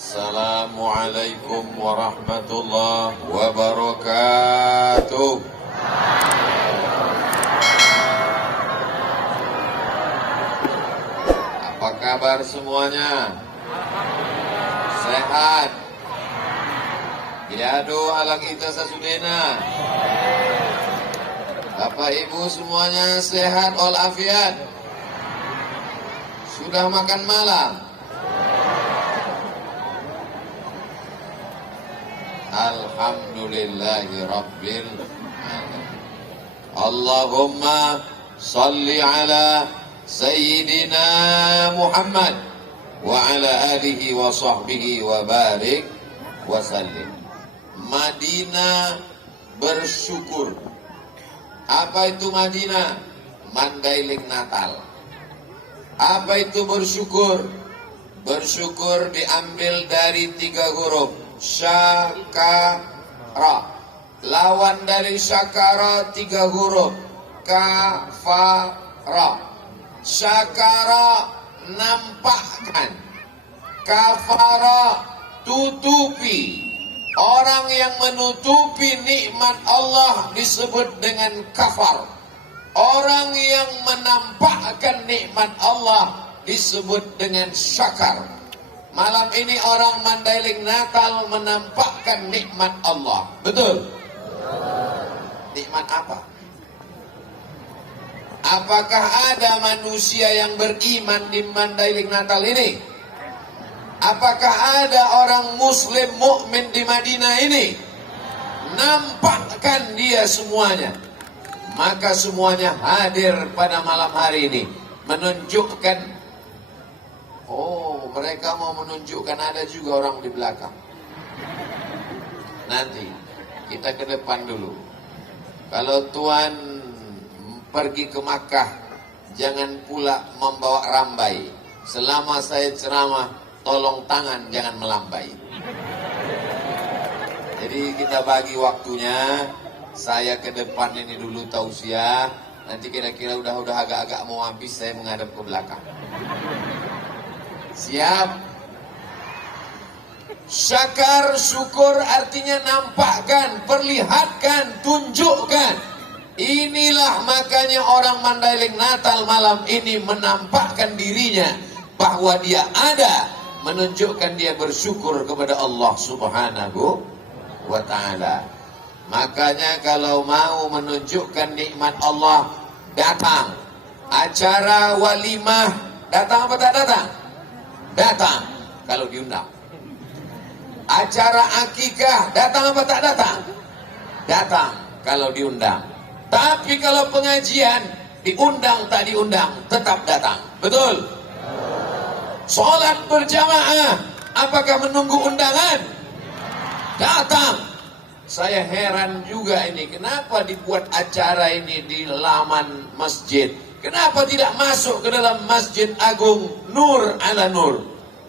Assalamualaikum warahmatullahi wabarakatuh. Apa kabar semuanya? Sehat? Yadu ala kita sasudena. Bapak Ibu semuanya sehat walafiat? Sudah makan malam? Alhamdulillahi Rabbil Alamin. Allahumma salli ala Sayyidina Muhammad wa ala alihi wa sahbihi wa barik wa sallim. Madinah bersyukur. Apa itu Madinah? Mandailing Natal. Apa itu bersyukur? Bersyukur diambil dari 3 huruf. Syakara. Lawan dari syakara 3 huruf. Kafara. Syakara nampakkan. Kafara tutupi. Orang yang menutupi nikmat Allah disebut dengan kafar. Orang yang menampakkan nikmat Allah disebut dengan syakar. Malam ini orang Mandailing Natal menampakkan nikmat Allah. Betul? Nikmat apa? Apakah ada manusia yang beriman di Mandailing Natal ini? Apakah ada orang Muslim mukmin di Madinah ini? Nampakkan dia semuanya. Maka semuanya hadir pada malam hari ini menunjukkan. Oh, mereka mau menunjukkan ada juga orang di belakang. Nanti kita ke depan dulu. Kalau Tuhan pergi ke Makkah, jangan pula membawa rambai. Selama saya ceramah, tolong tangan jangan melambai. Jadi kita bagi waktunya. Saya ke depan ini dulu tausiah. Nanti kira-kira udah agak-agak mau habis, saya menghadap ke belakang. Siap? Syakar, syukur artinya nampakkan, perlihatkan, tunjukkan. Inilah makanya orang Mandailing Natal malam ini menampakkan dirinya bahwa dia ada, menunjukkan dia bersyukur kepada Allah Subhanahu wa ta'ala. Makanya kalau mau menunjukkan nikmat Allah, datang. Acara walimah, datang apa tak datang? Datang kalau diundang. Acara akikah, datang apa tak datang? Datang kalau diundang. Tapi kalau pengajian, diundang tak diundang, tetap datang. Betul? Sholat berjamaah, apakah menunggu undangan? Datang. Saya heran juga ini, kenapa dibuat acara ini di laman masjid? Kenapa tidak masuk ke dalam Masjid Agung Nur ala Nur?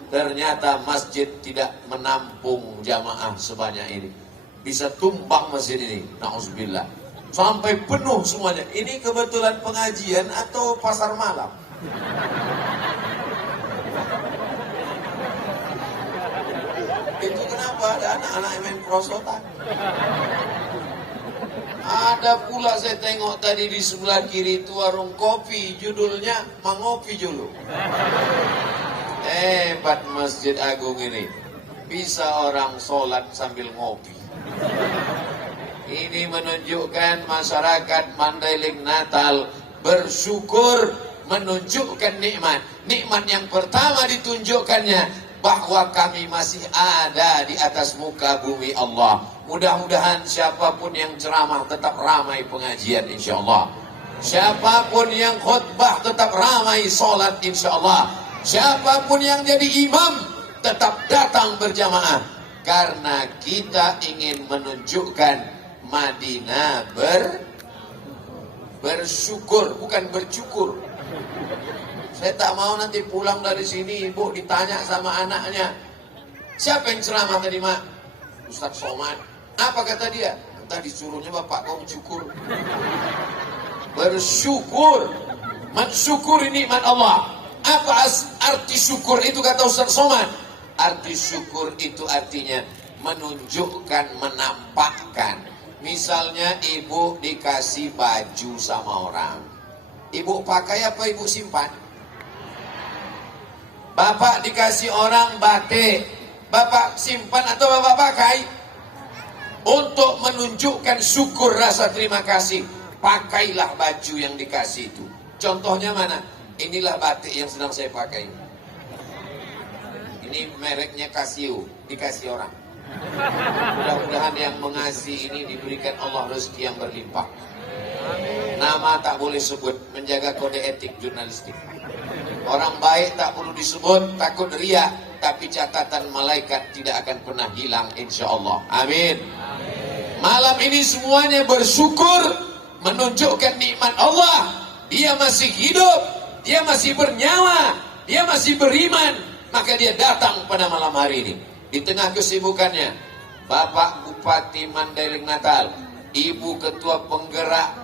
Ternyata masjid tidak menampung jamaah sebanyak ini. Bisa tumbang masjid ini, na'udzubillah. Sampai penuh semuanya. Ini kebetulan pengajian atau pasar malam? Itu kenapa ada anak-anak yang main prosotan? Ada pula saya tengok tadi di sebelah kiri itu warung kopi, judulnya Mangopi Julu. Hebat Masjid Agung ini. Bisa orang sholat sambil ngopi. Ini menunjukkan masyarakat Mandailing Natal bersyukur, menunjukkan nikmat. Nikmat yang pertama ditunjukkannya bahwa kami masih ada di atas muka bumi Allah. Mudah-mudahan siapapun yang ceramah tetap ramai pengajian insyaAllah. Siapapun yang khutbah tetap ramai sholat insyaAllah. Siapapun yang jadi imam tetap datang berjamaah. Karena kita ingin menunjukkan Madinah bersyukur, bukan bercukur. Saya tak mau nanti pulang dari sini ibu ditanya sama anaknya, siapa yang ceramah tadi mak? Ustaz Somad. Apa kata dia? Tadi disuruhnya bapak kau bersyukur. Bersyukur, mensyukuri nikmat Allah. Apa arti syukur itu kata Ustaz Somad? Arti syukur itu artinya menunjukkan, menampakkan. Misalnya ibu dikasih baju sama orang, ibu pakai apa ibu simpan? Bapak dikasih orang batik, bapak simpan atau bapak pakai? Untuk menunjukkan syukur rasa terima kasih, pakailah baju yang dikasih itu. Contohnya mana? Inilah batik yang sedang saya pakai. Ini mereknya Casio, dikasih orang. Mudah-mudahan yang mengasihi ini diberikan Allah rezeki yang berlimpah. Nama tak boleh sebut, menjaga kode etik jurnalistik. Orang baik tak perlu disebut, takut riya, tapi catatan malaikat tidak akan pernah hilang insya Allah. Amin. Malam ini semuanya bersyukur, menunjukkan nikmat Allah. Dia masih hidup, dia masih bernyawa, dia masih beriman. Maka dia datang pada malam hari ini. Di tengah kesibukannya, Bapak Bupati Mandailing Natal, Ibu Ketua Penggerak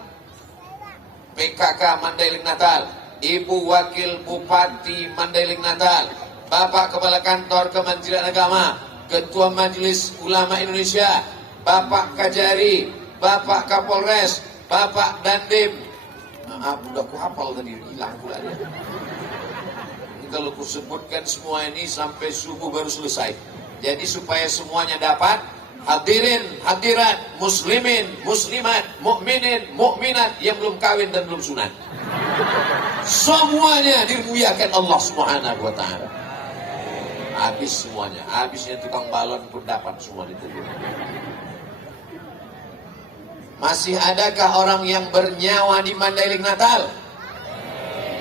PKK Mandailing Natal, Ibu Wakil Bupati Mandailing Natal, Bapak Kepala Kantor Kementerian Agama, Ketua Majelis Ulama Indonesia, Bapak Kajari, Bapak Kapolres, Bapak Dandim. Maaf, udah ku hafal tadi, hilang pula dia. Kalau ku sebutkan semua ini sampai subuh baru selesai. Jadi supaya semuanya dapat, hadirin, hadirat, muslimin, muslimat, mukminin, mukminat yang belum kawin dan belum sunat, semuanya dimuliakan Allah Subhanahu wa taala. Habis semuanya, habisnya tukang balon pun dapat semua itu. Masih adakah orang yang bernyawa di Mandailing Natal?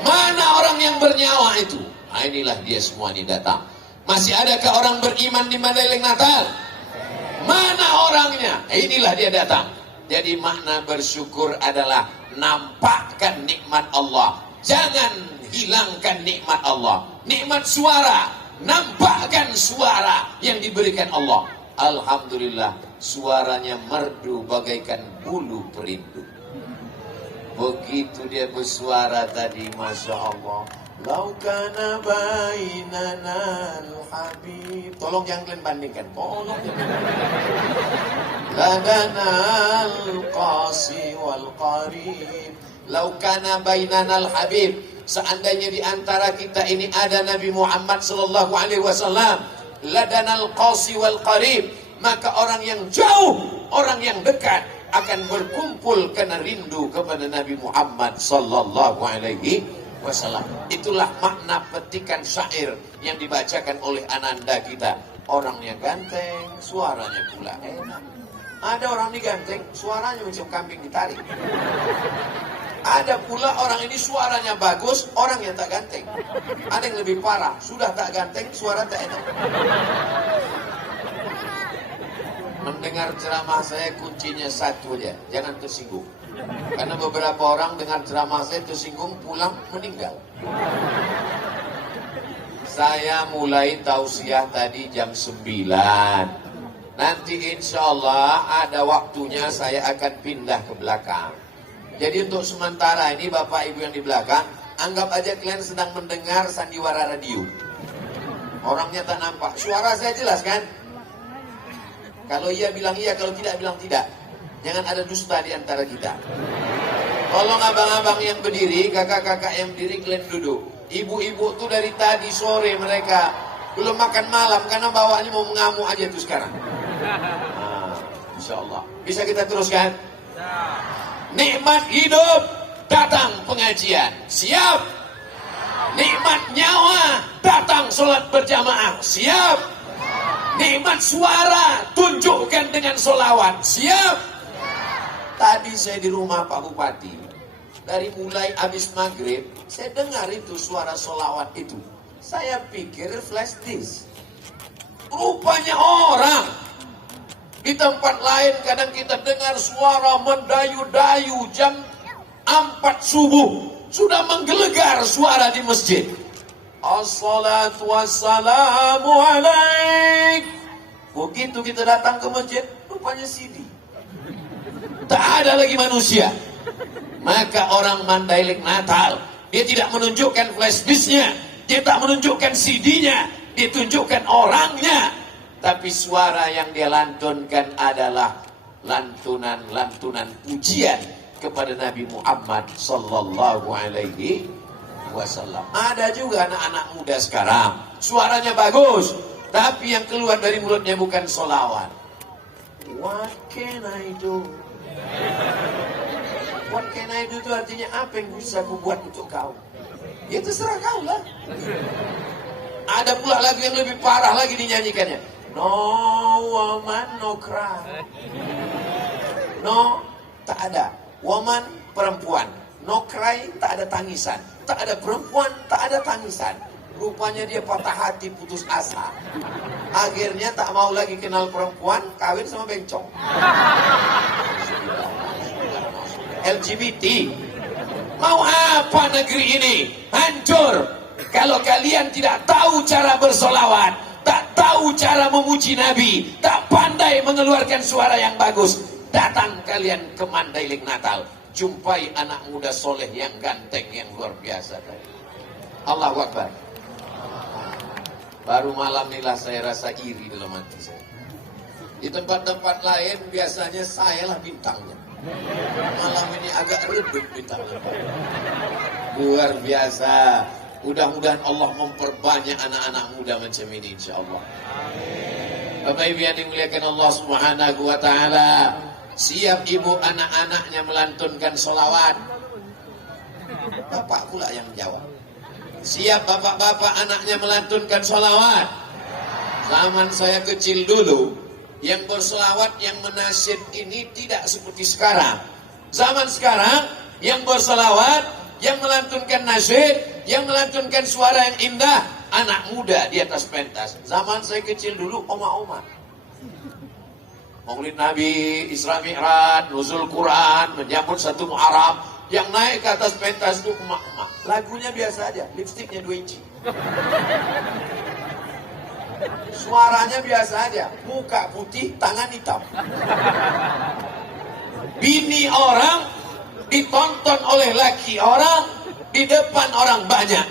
Mana orang yang bernyawa itu? Nah, inilah dia semua ini datang. Masih adakah orang beriman di Mandailing Natal? Mana orangnya? Inilah dia datang. Jadi makna bersyukur adalah nampakkan nikmat Allah. Jangan hilangkan nikmat Allah. Nikmat suara, nampakkan suara yang diberikan Allah. Alhamdulillah, suaranya merdu bagaikan bulu perindu. Begitu dia bersuara tadi, Masya Allah. Laukana bainana al-habib. Tolong jangan kalian bandingkan. Tolong jangan. Ladana al-qasi wal-qarib. Laukana bainana al-habib. Seandainya di antara kita ini ada Nabi Muhammad sallallahu alaihi wasallam, ladana al-qasi wal-qarib, maka orang yang jauh, orang yang dekat akan berkumpul karena rindu kepada Nabi Muhammad sallallahu alaihi wasallam. Itulah makna petikan syair yang dibacakan oleh ananda kita. Orangnya ganteng, suaranya pula enak. Ada orang ini ganteng, suaranya macam kambing ditarik. Ada pula orang ini suaranya bagus, orang yang tak ganteng. Ada yang lebih parah, sudah tak ganteng, suara tak enak. Mendengar ceramah saya kuncinya satu aja, jangan tersinggung. Karena beberapa orang dengar ceramah saya tersinggung, pulang meninggal. Saya mulai tausiah tadi jam 9. Nanti insya Allah ada waktunya saya akan pindah ke belakang. Jadi untuk sementara ini Bapak Ibu yang di belakang, anggap aja kalian sedang mendengar sandiwara radio. Orangnya tak nampak, suara saya jelas kan? Kalau iya bilang iya, kalau tidak bilang tidak. Jangan ada dusta di antara kita. Tolong abang-abang yang berdiri, kakak-kakak yang berdiri, kalian duduk. Ibu-ibu tuh dari tadi sore mereka belum makan malam karena bawaannya mau mengamuk aja tuh sekarang. Nah, insya Allah. Bisa kita teruskan? Nikmat hidup, datang pengajian. Siap? Nikmat nyawa, datang sholat berjamaah. Siap? Nikmat suara, tunjukkan dengan solawat. Siap? Tadi saya di rumah Pak Bupati, dari mulai habis maghrib, saya dengar itu suara solawat itu. Saya pikir flash disk. Rupanya orang. Di tempat lain kadang kita dengar suara mendayu-dayu jam 4 subuh. Sudah menggelegar suara di masjid. Assalatu wassalamu alaik. Begitu kita datang ke masjid, rupanya CD. Tak ada lagi manusia. Maka orang Mandailing Natal, dia tidak menunjukkan flash disknya, dia tak menunjukkan CD-nya, ditunjukkan orangnya, tapi suara yang dia lantunkan adalah lantunan pujian kepada Nabi Muhammad sallallahu alaihi wasallam. Ada juga anak-anak muda sekarang suaranya bagus, tapi yang keluar dari mulutnya bukan sholawat. What can I do? What can I do itu artinya apa yang bisa aku buat untuk kau? Ya terserah kau lah. Ada pula lagu yang lebih parah lagi dinyanyikannya. No woman no cry. No, tak ada. Woman, perempuan. No cry, tak ada tangisan. Tak ada perempuan, tak ada tangisan. Rupanya dia patah hati, putus asa. Akhirnya tak mau lagi kenal perempuan, kawin sama bencong. LGBT. Mau apa negeri ini? Hancur. Kalau kalian tidak tahu cara bersolawat, tak tahu cara memuji Nabi, tak pandai mengeluarkan suara yang bagus, datang kalian ke Mandailing Natal, jumpai anak muda soleh yang ganteng, yang luar biasa tadi. Allahu Akbar. Baru malam inilah saya rasa iri dalam hati saya. Di tempat-tempat lain biasanya saya lah bintangnya. Malam ini agak redup bintangnya. Luar biasa. Mudah-mudahan Allah memperbanyak anak-anak muda macam ini, insyaAllah. Bapak Ibu yang dimuliakan Allah Subhanahu wa Ta'ala, siap ibu anak-anaknya melantunkan sholawat? Bapak pula yang jawab. Siap bapak-bapak anaknya melantunkan sholawat? Zaman saya kecil dulu, yang bersolawat, yang menasyid ini tidak seperti sekarang. Zaman sekarang, yang bersolawat, yang melantunkan nasyid, yang melantunkan suara yang indah, anak muda di atas pentas. Zaman saya kecil dulu, oma-oma. Maulid Nabi, Isra Mi'raj, Nuzul Quran, menyambut 1 Muharram, yang naik ke atas pentas itu emak-emak. Lagunya biasa aja, lipstiknya 2 inci. Suaranya biasa aja, muka putih, tangan hitam. Bini orang ditonton oleh laki orang di depan orang banyak.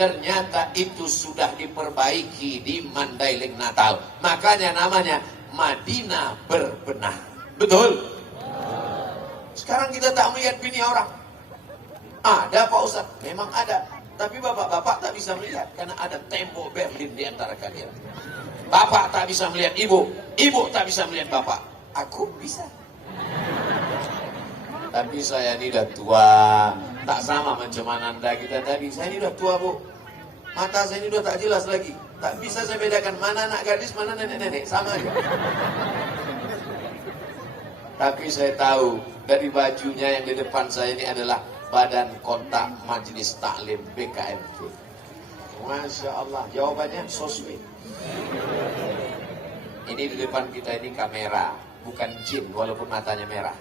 Ternyata itu sudah diperbaiki di Mandailing Natal. Makanya namanya Madinah berbenah. Betul? Sekarang kita tak melihat bini orang. Ada Pak Ustaz? Memang ada. Tapi bapak-bapak tak bisa melihat karena ada tembok Berlin di antara kalian. Bapak tak bisa melihat ibu, ibu tak bisa melihat bapak. Aku bisa. Tapi saya ini udah tua, tak sama macam Anda kita tadi. Saya ini udah tua, Bu. Mata saya ini udah tak jelas lagi. Tak bisa saya bedakan mana anak gadis, mana nenek-nenek, sama aja. Tapi saya tahu dari bajunya yang di depan saya ini adalah Badan Kontak Majelis Taklim BKMT. Masya Allah, jawabannya so sweet. Ini di depan kita ini kamera, bukan jin walaupun matanya merah.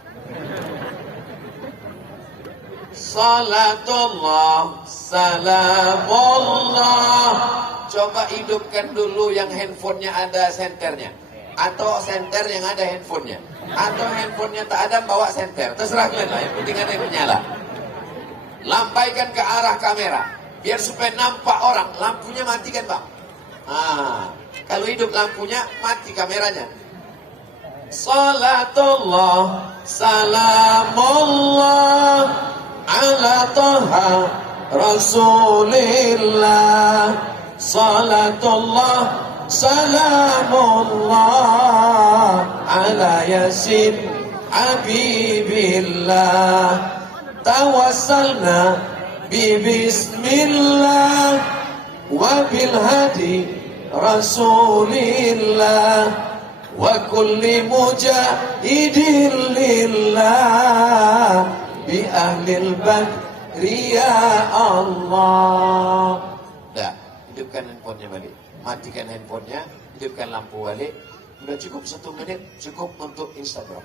Salatullah, salamullah. Coba hidupkan dulu yang handphonenya ada senternya, atau senter yang ada handphonenya, atau handphonenya tak ada bawa senter. Terserah kalian lah, yang penting ada yang menyala. Lampaikan ke arah kamera, biar supaya nampak orang. Lampunya matikan bang. Kalau hidup lampunya, mati kameranya. Salatullah, salamullah ala Taha Rasulillah. Salatullah, salamullah ala Yasin Habibillah. Tawassalna bismillah wa bil hadi Rasulillah wa kulli mujahidin lillah bi ahlil badri ya Allah. Dah, hidupkan handphonenya balik. Matikan handphonenya, hidupkan lampu balik. Udah cukup 1 menit, cukup untuk Instagram.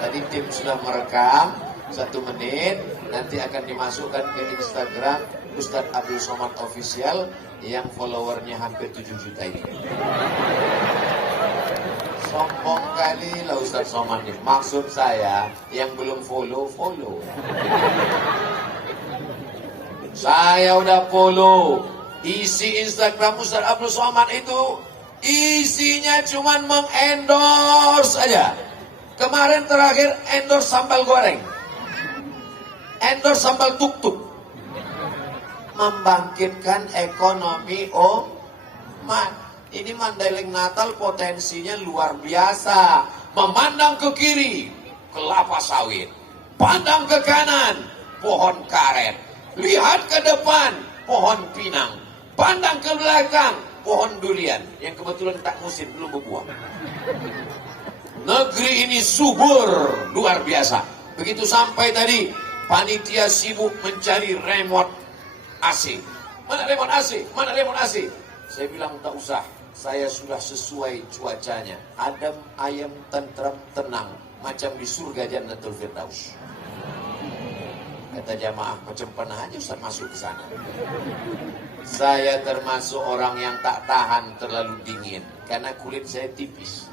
Tadi tim sudah merekam 1 menit, nanti akan dimasukkan ke Instagram Ustadz Abdul Somad Official yang followernya hampir 7 juta ini. Sombong kali lah Ustadz Somad ini. Maksud saya yang belum follow. Saya udah follow. Isi Instagram Ustaz Abdul Somad itu isinya cuman mengendorse aja. Kemarin terakhir endorse sambal goreng, endorse sambal tuk-tuk. Membangkitkan ekonomi umat. Ini Mandailing Natal potensinya luar biasa. Memandang ke kiri, kelapa sawit. Pandang ke kanan, pohon karet. Lihat ke depan, pohon pinang. Pandang ke belakang, pohon durian. Yang kebetulan tak musim, belum berbuah. Negeri ini subur, luar biasa. Begitu sampai tadi, panitia sibuk mencari remote AC. Mana remote AC? Mana remote AC? Saya bilang tak usah, saya sudah sesuai cuacanya. Adem, ayam, tentram, tenang. Macam di surga Jannatul Firdaus. Kata jamaah, macam pernah aja Ustaz masuk ke sana. Saya termasuk orang yang tak tahan terlalu dingin. Karena kulit saya tipis.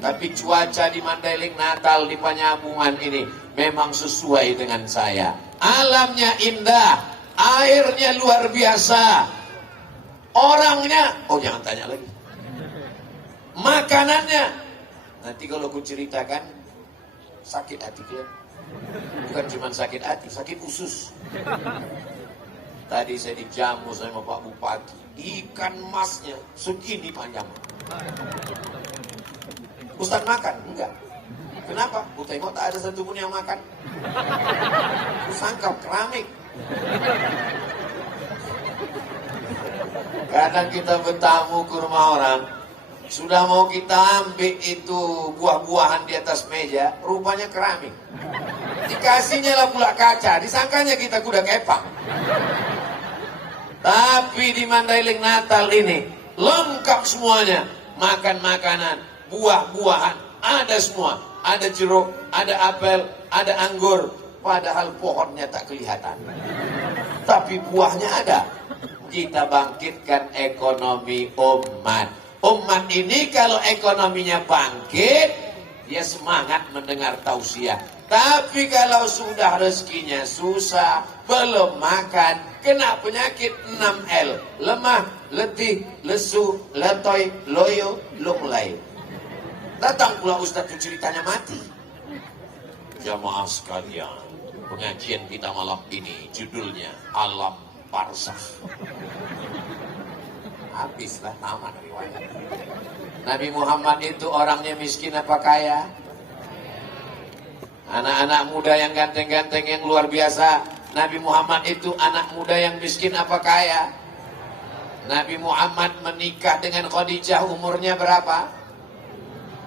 Tapi cuaca di Mandailing Natal, di Panyabungan ini memang sesuai dengan saya. Alamnya indah, airnya luar biasa. Orangnya, oh jangan tanya lagi. Makanannya, nanti kalau aku ceritakan, sakit hati kalian. Bukan cuma sakit hati, sakit usus. Tadi saya dijamu sama Pak Bupati, ikan masnya segini panjang. Ustaz makan? Enggak. Kenapa? Ku tengok tak ada satu pun yang makan. Ku sangkap keramik. Kadang kita bertamu ke rumah orang, sudah mau kita ambil itu buah-buahan di atas meja, rupanya keramik. Dikasihnya lah pula kaca, disangkanya kita kuda kepang. Tapi di Mandailing Natal ini lengkap semuanya. Makan makanan, buah-buahan, ada semua. Ada jeruk, ada apel, ada anggur. Padahal pohonnya tak kelihatan. Tapi buahnya ada. Kita bangkitkan ekonomi umat. Umat ini kalau ekonominya bangkit, dia semangat mendengar tausiah. Tapi kalau sudah rezekinya susah, belum makan, kena penyakit 6L. Lemah, letih, lesu, letoy, loyo, lunglai. Datang pula Ustaz itu ceritanya mati. Jamaah sekalian, pengajian kita malam ini judulnya Alam Barzakh. Habislah nama riwayat. Nabi Muhammad itu orangnya miskin apa kaya? Anak-anak muda yang ganteng-ganteng yang luar biasa. Nabi Muhammad itu anak muda yang miskin apa kaya? Nabi Muhammad menikah dengan Khadijah umurnya berapa?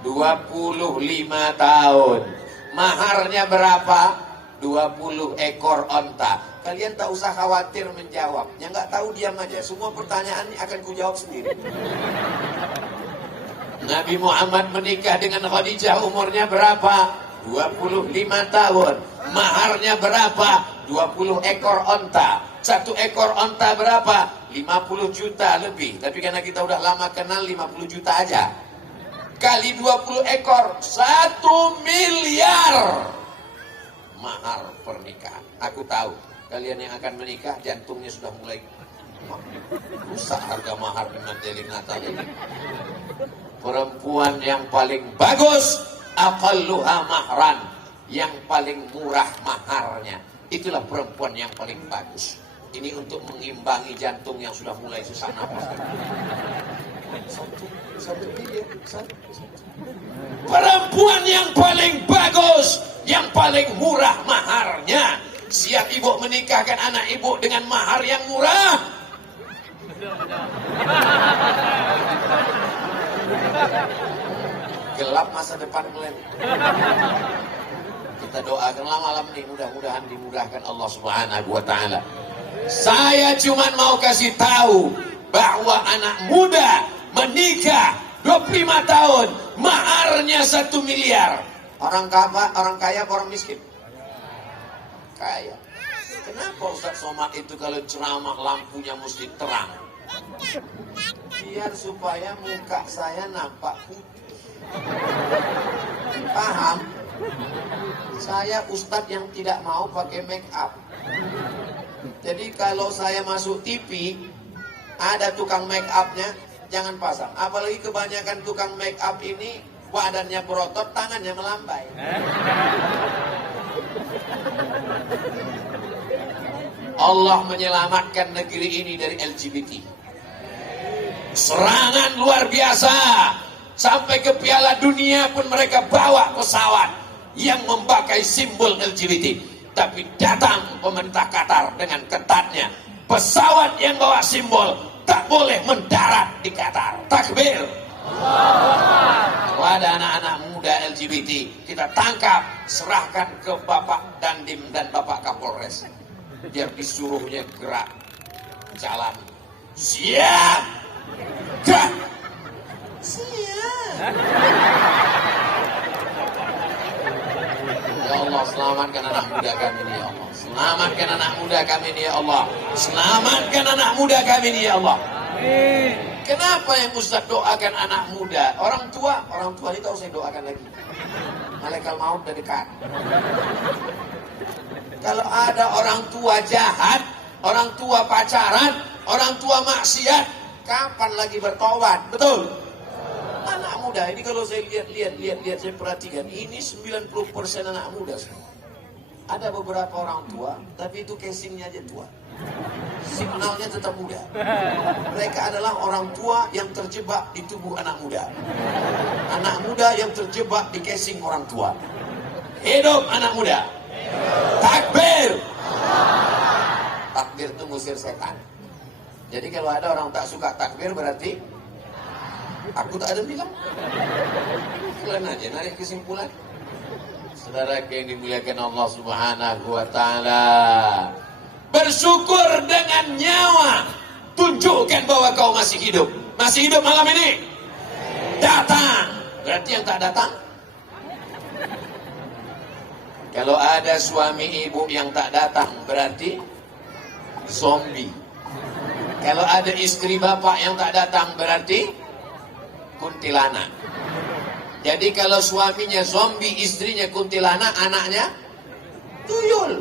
25 tahun. Maharnya berapa? 20 ekor onta. Kalian tak usah khawatir menjawab. Yang nggak tahu diam aja. Semua pertanyaan ini akan kujawab sendiri. Nabi Muhammad menikah dengan Khadijah umurnya berapa? 25 tahun. Maharnya berapa? 20 ekor onta. Satu ekor onta berapa? 50 juta lebih. Tapi karena kita udah lama kenal, 50 juta aja. Kali 20 ekor, 1 miliar. Mahar pernikahan. Aku tahu, kalian yang akan menikah jantungnya sudah mulai rusak harga mahar di Mandailing Natal ini. Perempuan yang paling bagus, aqalluha mahran, yang paling murah maharnya. Itulah perempuan yang paling bagus. Ini untuk mengimbangi jantung yang sudah mulai sesak napas. Satu miliar. Perempuan yang paling bagus, yang paling murah maharnya. Siap ibu menikahkan anak ibu dengan mahar yang murah? Gelap masa depan kalian. Kita doakanlah malam ini, mudah-mudahan dimudahkan Allah Subhanahu wa taala. Saya cuma mau kasih tahu bahwa anak muda menikah 25 tahun, maharnya 1 miliar. Orang kaya apa orang miskin? Kaya. Kenapa Ustaz Somad itu kalau ceramah lampunya mesti terang? Biar supaya muka saya nampak putih. Paham? Saya ustadz yang tidak mau pakai make up. Jadi kalau saya masuk TV, ada tukang make upnya, jangan pasang. Apalagi kebanyakan tukang make up ini badannya berotot, tangannya melambai. Allah menyelamatkan negeri ini dari LGBT. Serangan luar biasa. Sampai ke Piala Dunia pun mereka bawa pesawat yang memakai simbol LGBT. Tapi datang pemerintah Qatar dengan ketatnya. Pesawat yang bawa simbol tak boleh mendarat di Qatar. Takbir. Kalau ada anak-anak muda LGBT, kita tangkap, serahkan ke Bapak Dandim dan Bapak Kapolres. Biar disuruhnya gerak, jalan. Siap! Gerak! Siap! Ya Allah, selamatkan anak muda kami ini ya Allah. Selamatkan anak muda kami ini ya Allah. Selamatkan anak muda kami ini ya Allah. Kenapa yang Ustaz doakan anak muda? Orang tua ini tak usah doakan lagi. Malaikat maut udah dekat. Kalau ada orang tua jahat, orang tua pacaran, orang tua maksiat, kapan lagi bertobat? Betul? Anak muda ini kalau saya lihat, saya perhatikan, ini 90% anak muda semua. Ada beberapa orang tua, tapi itu casingnya aja tua. Signalnya tetap muda. Mereka adalah orang tua yang terjebak di tubuh anak muda. Anak muda yang terjebak di casing orang tua. Hidup anak muda. Takbir. Takbir itu ngusir setan. Jadi kalau ada orang tak suka takbir berarti aku tak ada bilang. Kalian aja narik kesimpulan. Saudara yang dimuliakan Allah Subhanahu wa taala. Bersyukur dengan nyawa. Tunjukkan bahwa kau masih hidup. Masih hidup malam ini. Datang. Berarti yang tak datang. Kalau ada suami ibu yang tak datang, berarti zombie. Kalau ada istri bapak yang tak datang, berarti kuntilanak. Jadi kalau suaminya zombie, istrinya kuntilanak, anaknya tuyul.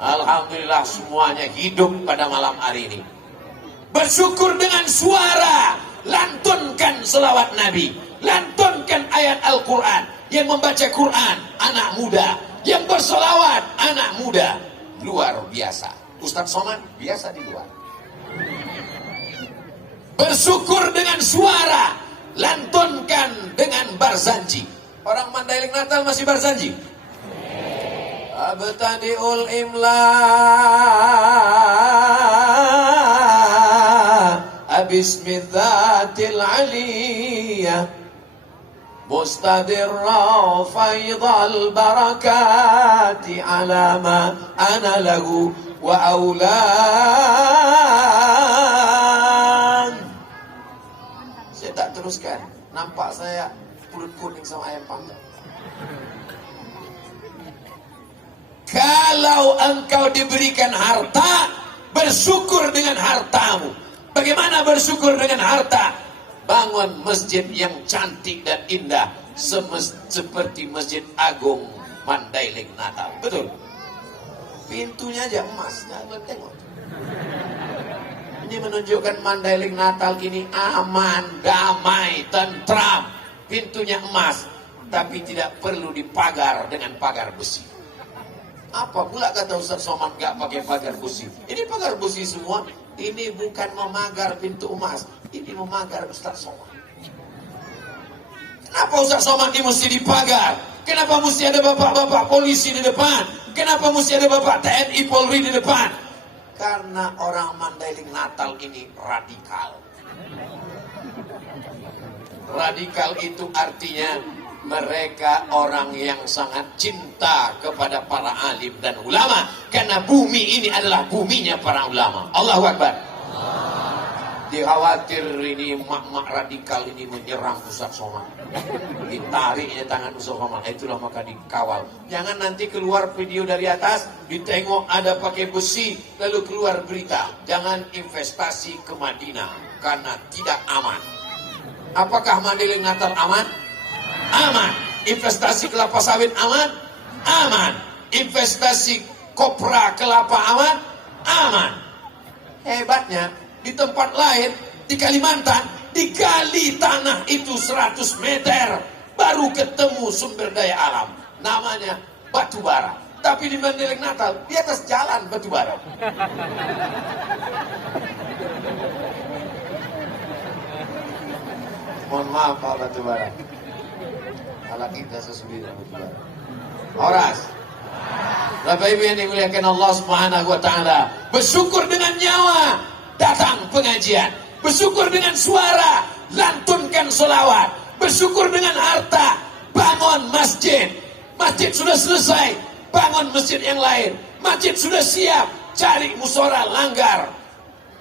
Alhamdulillah semuanya hidup pada malam hari ini. Bersyukur dengan suara. Lantunkan selawat Nabi. Lantunkan ayat Al-Quran. Yang membaca Quran, anak muda. Yang berselawat, anak muda. Luar biasa. Ustadz Somad biasa di luar. Bersyukur dengan suara. Lantunkan dengan barzanji. Orang Mandailing Natal masih barzanji? Abtadi'ul imla Bismidzatil aliyah Mustadirra faidal barakati Ala ma ana lahu wa awlan. Saya tak teruskan. Nampak saya kulit kuning sama ayam panggang. Kalau engkau diberikan harta, bersyukur dengan hartamu. Bagaimana bersyukur dengan harta? Bangun masjid yang cantik dan indah seperti Masjid Agung Mandailing Natal. Betul? Pintunya aja emas. Tengok. Ini menunjukkan Mandailing Natal ini aman, damai, tentram. Pintunya emas, tapi tidak perlu dipagar dengan pagar besi. Apa pula kata Ustaz Somad gak pakai pagar besi? Ini pagar besi semua. Ini bukan memagar pintu emas. Ini memagar Ustaz Somad. Kenapa Ustaz Somad ini mesti dipagar? Kenapa mesti ada bapak-bapak polisi di depan? Kenapa mesti ada bapak TNI Polri di depan? Karena orang Mandailing Natal ini radikal. Radikal itu artinya mereka orang yang sangat cinta kepada para alim dan ulama. Karena bumi ini adalah buminya para ulama. Allahu Akbar. Dikhawatir ini mak-mak radikal ini menyerang Ustaz Somad. Ditariknya tangan Ustaz Somad. Itulah maka dikawal. Jangan nanti keluar video dari atas, ditengok ada pakai besi, lalu keluar berita. Jangan investasi ke Madinah karena tidak aman. Apakah Mandailing Natal aman? Aman. Investasi kelapa sawit aman? Aman. Investasi kopra kelapa aman? Aman. Hebatnya di tempat lain, di Kalimantan, digali tanah itu 100 meter baru ketemu sumber daya alam, namanya batu bara. Tapi di Mandailing Natal, di atas jalan batu bara. Mohon maaf Pak batu bara, kalau kita sesuai batu bara. Horas, Bapak Ibu yang dimuliakan Allah Subhanahu wa Ta'ala, bersyukur dengan nyawa datang pengajian, bersyukur dengan suara lantunkan sholawat, bersyukur dengan harta bangun masjid. Masjid sudah selesai, bangun masjid yang lain. Masjid sudah siap, cari musyawarah langgar.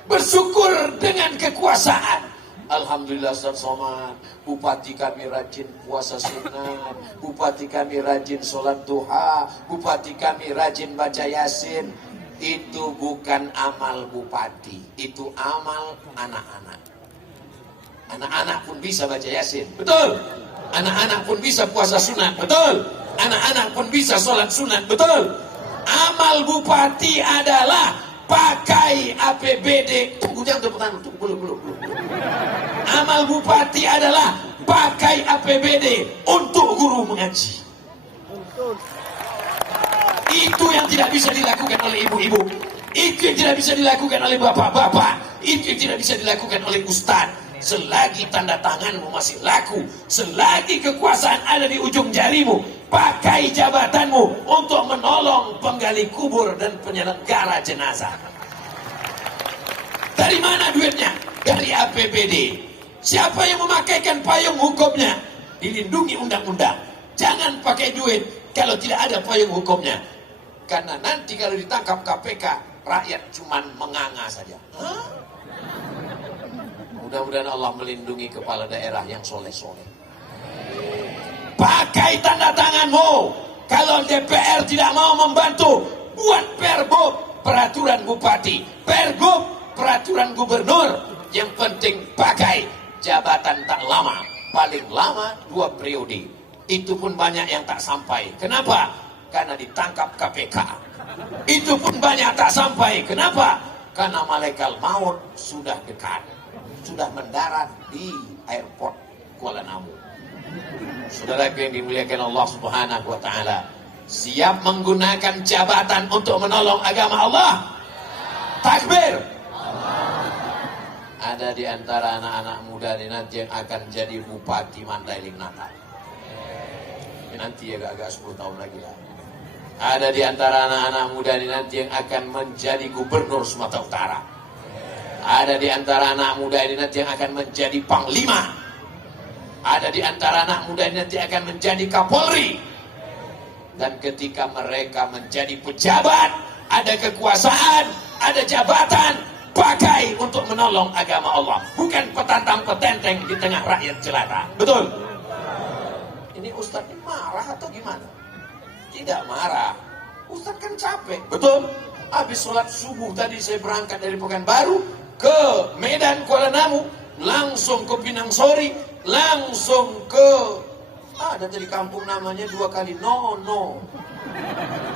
Bersyukur dengan kekuasaan. Alhamdulillah Ustaz Somad, bupati kami rajin puasa sunnah, bupati kami rajin sholat duha, bupati kami rajin baca yasin. Itu bukan amal bupati, itu amal anak-anak. Anak-anak pun bisa baca yasin, betul. Anak-anak pun bisa puasa sunat, betul. Anak-anak pun bisa sholat sunat, betul. Amal bupati adalah pakai APBD. Tunggu, jangan tepuk tangan, belum. Amal bupati adalah pakai APBD untuk guru mengaji. Itu yang tidak bisa dilakukan oleh ibu-ibu, itu yang tidak bisa dilakukan oleh bapak-bapak, itu yang tidak bisa dilakukan oleh ustadz. Selagi tanda tanganmu masih laku, selagi kekuasaan ada di ujung jarimu, pakai jabatanmu untuk menolong penggali kubur dan penyelenggara jenazah. Dari mana duitnya? Dari APBD. Siapa yang memakaikan payung hukumnya? Dilindungi undang-undang. Jangan pakai duit kalau tidak ada payung hukumnya. Karena nanti kalau ditangkap KPK, rakyat cuman menganga saja. Hah? Mudah-mudahan Allah melindungi kepala daerah yang soleh-soleh. Pakai tanda tanganmu. Kalau DPR tidak mau membantu, buat Pergub, peraturan bupati, Pergub, peraturan gubernur. Yang penting pakai jabatan tak lama, paling lama 2 periode. Itu pun banyak yang tak sampai. Kenapa? Karena ditangkap KPK. Itu pun banyak tak sampai. Kenapa? Karena malaikat maut sudah dekat, sudah mendarat di airport Kuala Namu. Saudara yang dimuliakan Allah Subhanahu wa Ta'ala, siap menggunakan jabatan untuk menolong agama Allah? Takbir. Ada di antara anak-anak muda ini nanti yang akan jadi bupati Mandailing Natal. Ini nanti agak-agak 10 tahun lagi lah. Ada di antara anak-anak muda ini nanti yang akan menjadi gubernur Sumatera Utara. Ada di antara anak muda ini nanti yang akan menjadi panglima. Ada di antara anak muda ini nanti akan menjadi Kapolri. Dan ketika mereka menjadi pejabat, ada kekuasaan, ada jabatan, pakai untuk menolong agama Allah, bukan petantang petenteng di tengah rakyat jelata. Betul? Ini Ustadz ini marah atau gimana? Tidak marah. Ustadz kan capek. Betul? Habis sholat subuh tadi saya berangkat dari Pekanbaru ke Medan Kuala Namu, langsung ke Pinang Sori, langsung ke ada dari kampung namanya 2 kali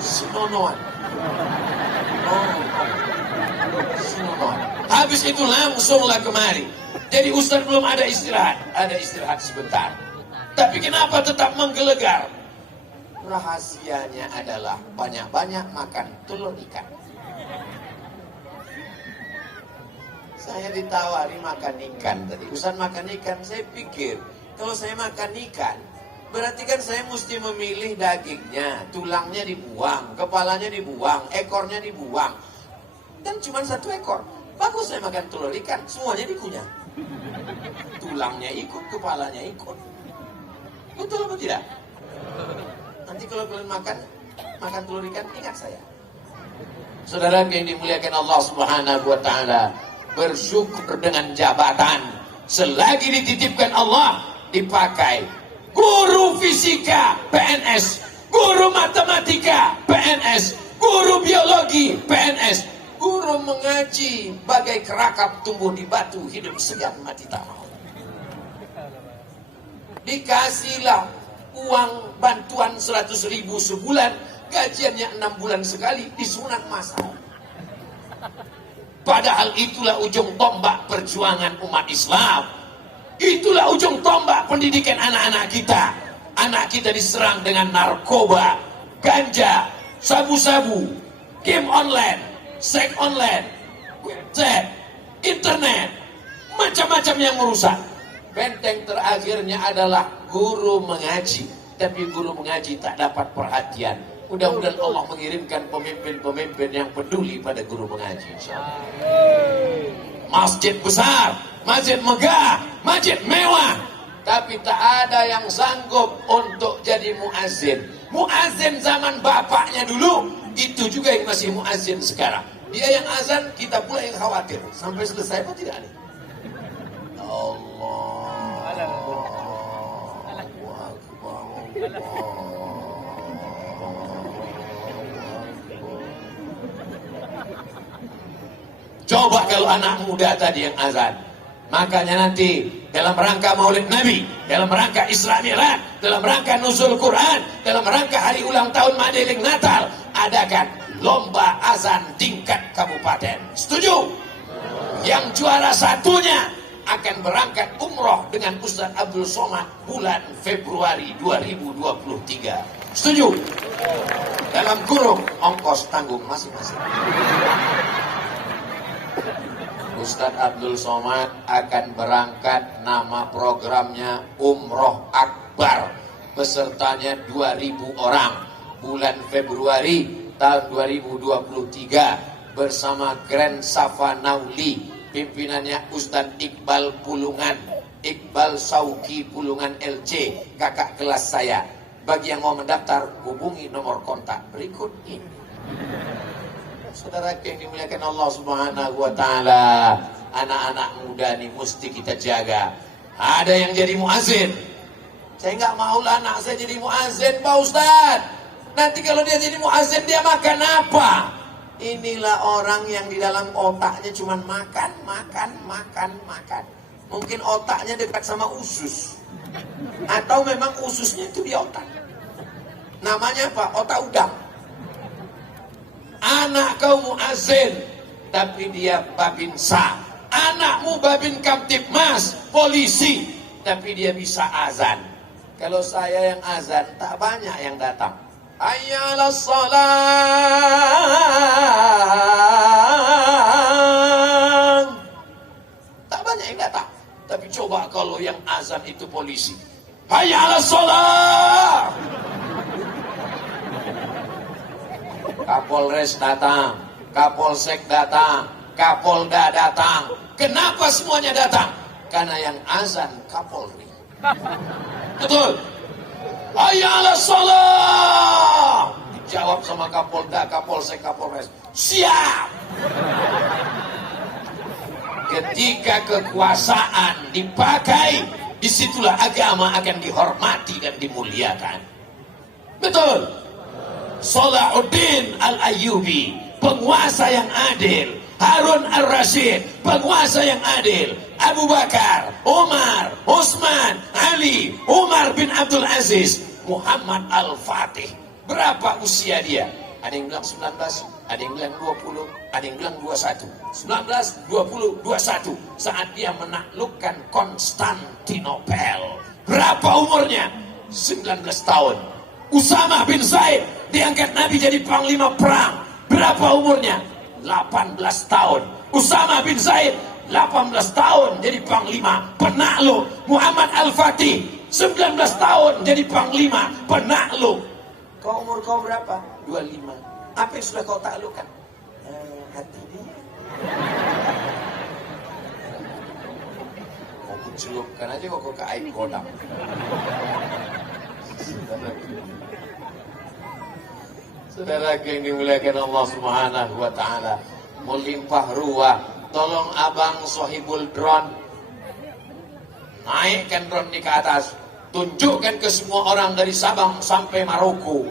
Sinonoan. Sinonoan. Habis itu langsunglah kemari. Jadi Ustaz belum ada istirahat sebentar. Tapi kenapa tetap menggelegar? Rahasianya adalah banyak-banyak makan telur ikan. Saya ditawari makan ikan tadi. Ustaz makan ikan, saya pikir kalau saya makan ikan, berarti kan saya mesti memilih dagingnya, tulangnya dibuang, kepalanya dibuang, ekornya dibuang. Dan cuma 1 ekor. Bagus saya makan telur ikan, semuanya dikunyah. Tulangnya ikut, kepalanya ikut. Betul apa tidak? Nanti kalau kalian makan telur ikan, ingat saya. Saudara yang dimuliakan Allah Subhanahu wa Ta'ala, bersyukur dengan jabatan. Selagi dititipkan Allah, dipakai. Guru fisika PNS, guru matematika PNS, guru biologi PNS, guru mengaji bagai kerakap tumbuh di batu, hidup segan mati tak mau. Dikasihlah uang bantuan 100.000 sebulan, gajiannya 6 bulan sekali, disunat masal. Padahal itulah ujung tombak perjuangan umat Islam. Itulah ujung tombak pendidikan anak-anak kita. Anak kita diserang dengan narkoba, ganja, sabu-sabu, game online, seks online, website, internet, macam-macam yang merusak. Benteng terakhirnya adalah guru mengaji. Tapi guru mengaji tak dapat perhatian. Mudah-mudahan Allah mengirimkan pemimpin-pemimpin yang peduli pada guru mengaji, insyaallah. Masjid besar, masjid megah, masjid mewah, tapi tak ada yang sanggup untuk jadi muazzin. Muazzin zaman bapaknya dulu, itu juga yang masih muazzin sekarang. Dia yang azan, kita pula yang khawatir. Sampai selesai apa tidak nih? Coba kalau anak muda tadi yang azan. Makanya nanti dalam rangka Maulid Nabi, dalam rangka Isra Mi'raj, dalam rangka Nuzul Quran, dalam rangka hari ulang tahun Mandailing Natal, adakan lomba azan tingkat kabupaten. Setuju? Yang juara satunya akan berangkat umroh dengan Ustaz Abdul Somad bulan Februari 2023. Setuju? Dalam kurung ongkos tanggung masing-masing. Ustadz Abdul Somad akan berangkat, nama programnya Umroh Akbar. Pesertanya 2.000 orang. Bulan Februari tahun 2023 bersama Grand Safa Nauli. Pimpinannya Ustadz Iqbal Pulungan, Iqbal Sauki Pulungan LC, kakak kelas saya. Bagi yang mau mendaftar, hubungi nomor kontak berikut ini. Saudara yang dimuliakan Allah Subhanahu wa taala, anak-anak muda nih mesti kita jaga. Ada yang jadi muazzin. Saya nggak mau lah anak saya jadi muazzin, Pak Ustaz. Nanti kalau dia jadi muazzin, dia makan apa? Inilah orang yang di dalam otaknya cuma makan. Mungkin otaknya dekat sama usus. Atau memang ususnya itu di otak. Namanya apa? Otak udang. Anak kau muazzin, tapi dia babinsa. Anakmu babin kamtibmas, polisi, tapi dia bisa azan. Kalau saya yang azan, tak banyak yang datang. Hayya 'alas shalah. Tak banyak yang datang. Tapi coba kalau yang azan itu polisi. Hayya 'alas shalah. Kapolres datang, Kapolsek datang, Kapolda datang. Kenapa semuanya datang? Karena yang azan Kapolri. Betul. Hayya 'alas shalah. Dijawab sama Kapolda, Kapolsek, Kapolres. Siap. Ketika kekuasaan dipakai, disitulah agama akan dihormati dan dimuliakan. Betul. Salahuddin Al-Ayyubi, penguasa yang adil. Harun Ar-Rasyid, penguasa yang adil. Abu Bakar, Umar, Utsman, Ali, Umar bin Abdul Aziz, Muhammad Al-Fatih. Berapa usia dia? Ada yang bilang 19, ada yang bilang 20, ada yang bilang 21. 19, 20, 21. Saat dia menaklukkan Konstantinopel. Berapa umurnya? 19 tahun. Usama bin Zaid diangkat Nabi jadi panglima perang. Berapa umurnya? 18 tahun. Usama bin Zaid 18 tahun jadi panglima penakluk. Muhammad Al-Fatih 19 tahun jadi panglima penakluk. Kau umur kau berapa? 25. Apa yang sudah kau taklukkan? Hati dia. Kau kucelupkan aja kau ke air kodam. Saudara yang dimuliakan Allah Subhanahu wa taala, melimpah ruah. Tolong abang sohibul drone, naikkan drone di ke atas, tunjukkan ke semua orang dari Sabang sampai Maroko.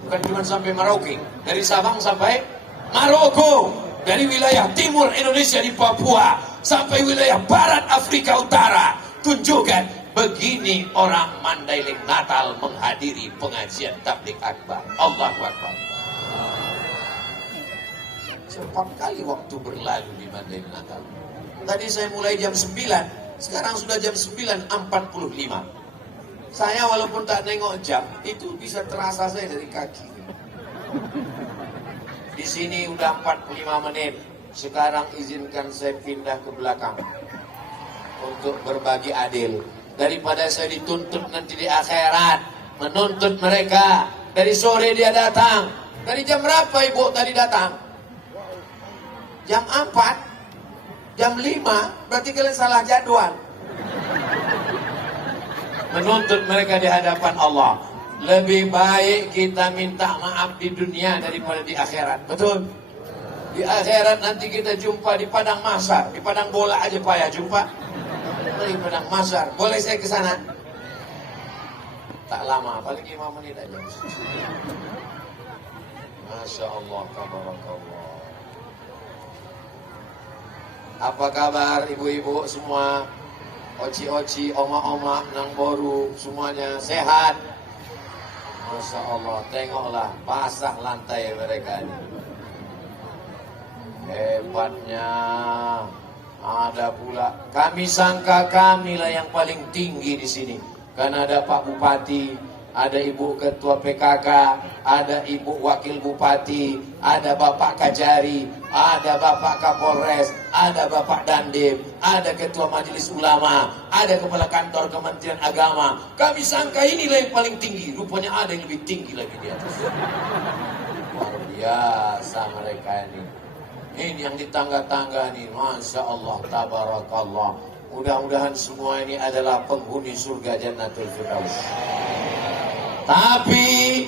Bukan cuma sampai Merauke, dari Sabang sampai Maroko, dari wilayah timur Indonesia di Papua sampai wilayah barat Afrika Utara. Tunjukkan begini orang Mandailing Natal menghadiri pengajian tabligh akbar. Allahu Akbar. Cepat kali waktu berlalu di Mandailing Natal. Tadi saya mulai jam 9, sekarang sudah jam 9.45. Saya walaupun tak nengok jam, itu bisa terasa saya dari kaki. Di sini udah 45 menit. Sekarang izinkan saya pindah ke belakang untuk berbagi adil. Daripada saya dituntut nanti di akhirat, menuntut mereka. Dari sore dia datang. Dari jam berapa ibu tadi datang? Jam 4, jam 5, berarti kalian salah jadwal. Menuntut mereka di hadapan Allah. Lebih baik kita minta maaf di dunia daripada di akhirat. Betul? Di akhirat nanti kita jumpa di padang mahsyar. Di padang bola aja payah jumpa. Di padang mahsyar. Boleh saya ke sana? Tak lama, paling 5 menit aja. Masya Allah, tabarakallah. Apa kabar ibu-ibu semua? Oci-oci, oma-oma, nang boru, semuanya sehat. Masya Allah, tengoklah basah lantai mereka ini. Hebatnya. Ada pula, kami sangka kamilah yang paling tinggi di sini. Karena ada Pak Bupati, ada Ibu Ketua PKK, ada Ibu Wakil Bupati, ada Bapak Kajari, ada Bapak Kapolres, ada Bapak Dandim, ada Ketua Majelis Ulama, ada Kepala Kantor Kementerian Agama. Kami sangka inilah yang paling tinggi, rupanya ada yang lebih tinggi lagi di atas. Luar biasa mereka ini. Ini yang di tangga-tangga nih, Masya Allah, tabarakallah. Mudah-mudahan semua ini adalah penghuni surga Jannatul Firdaus. Tapi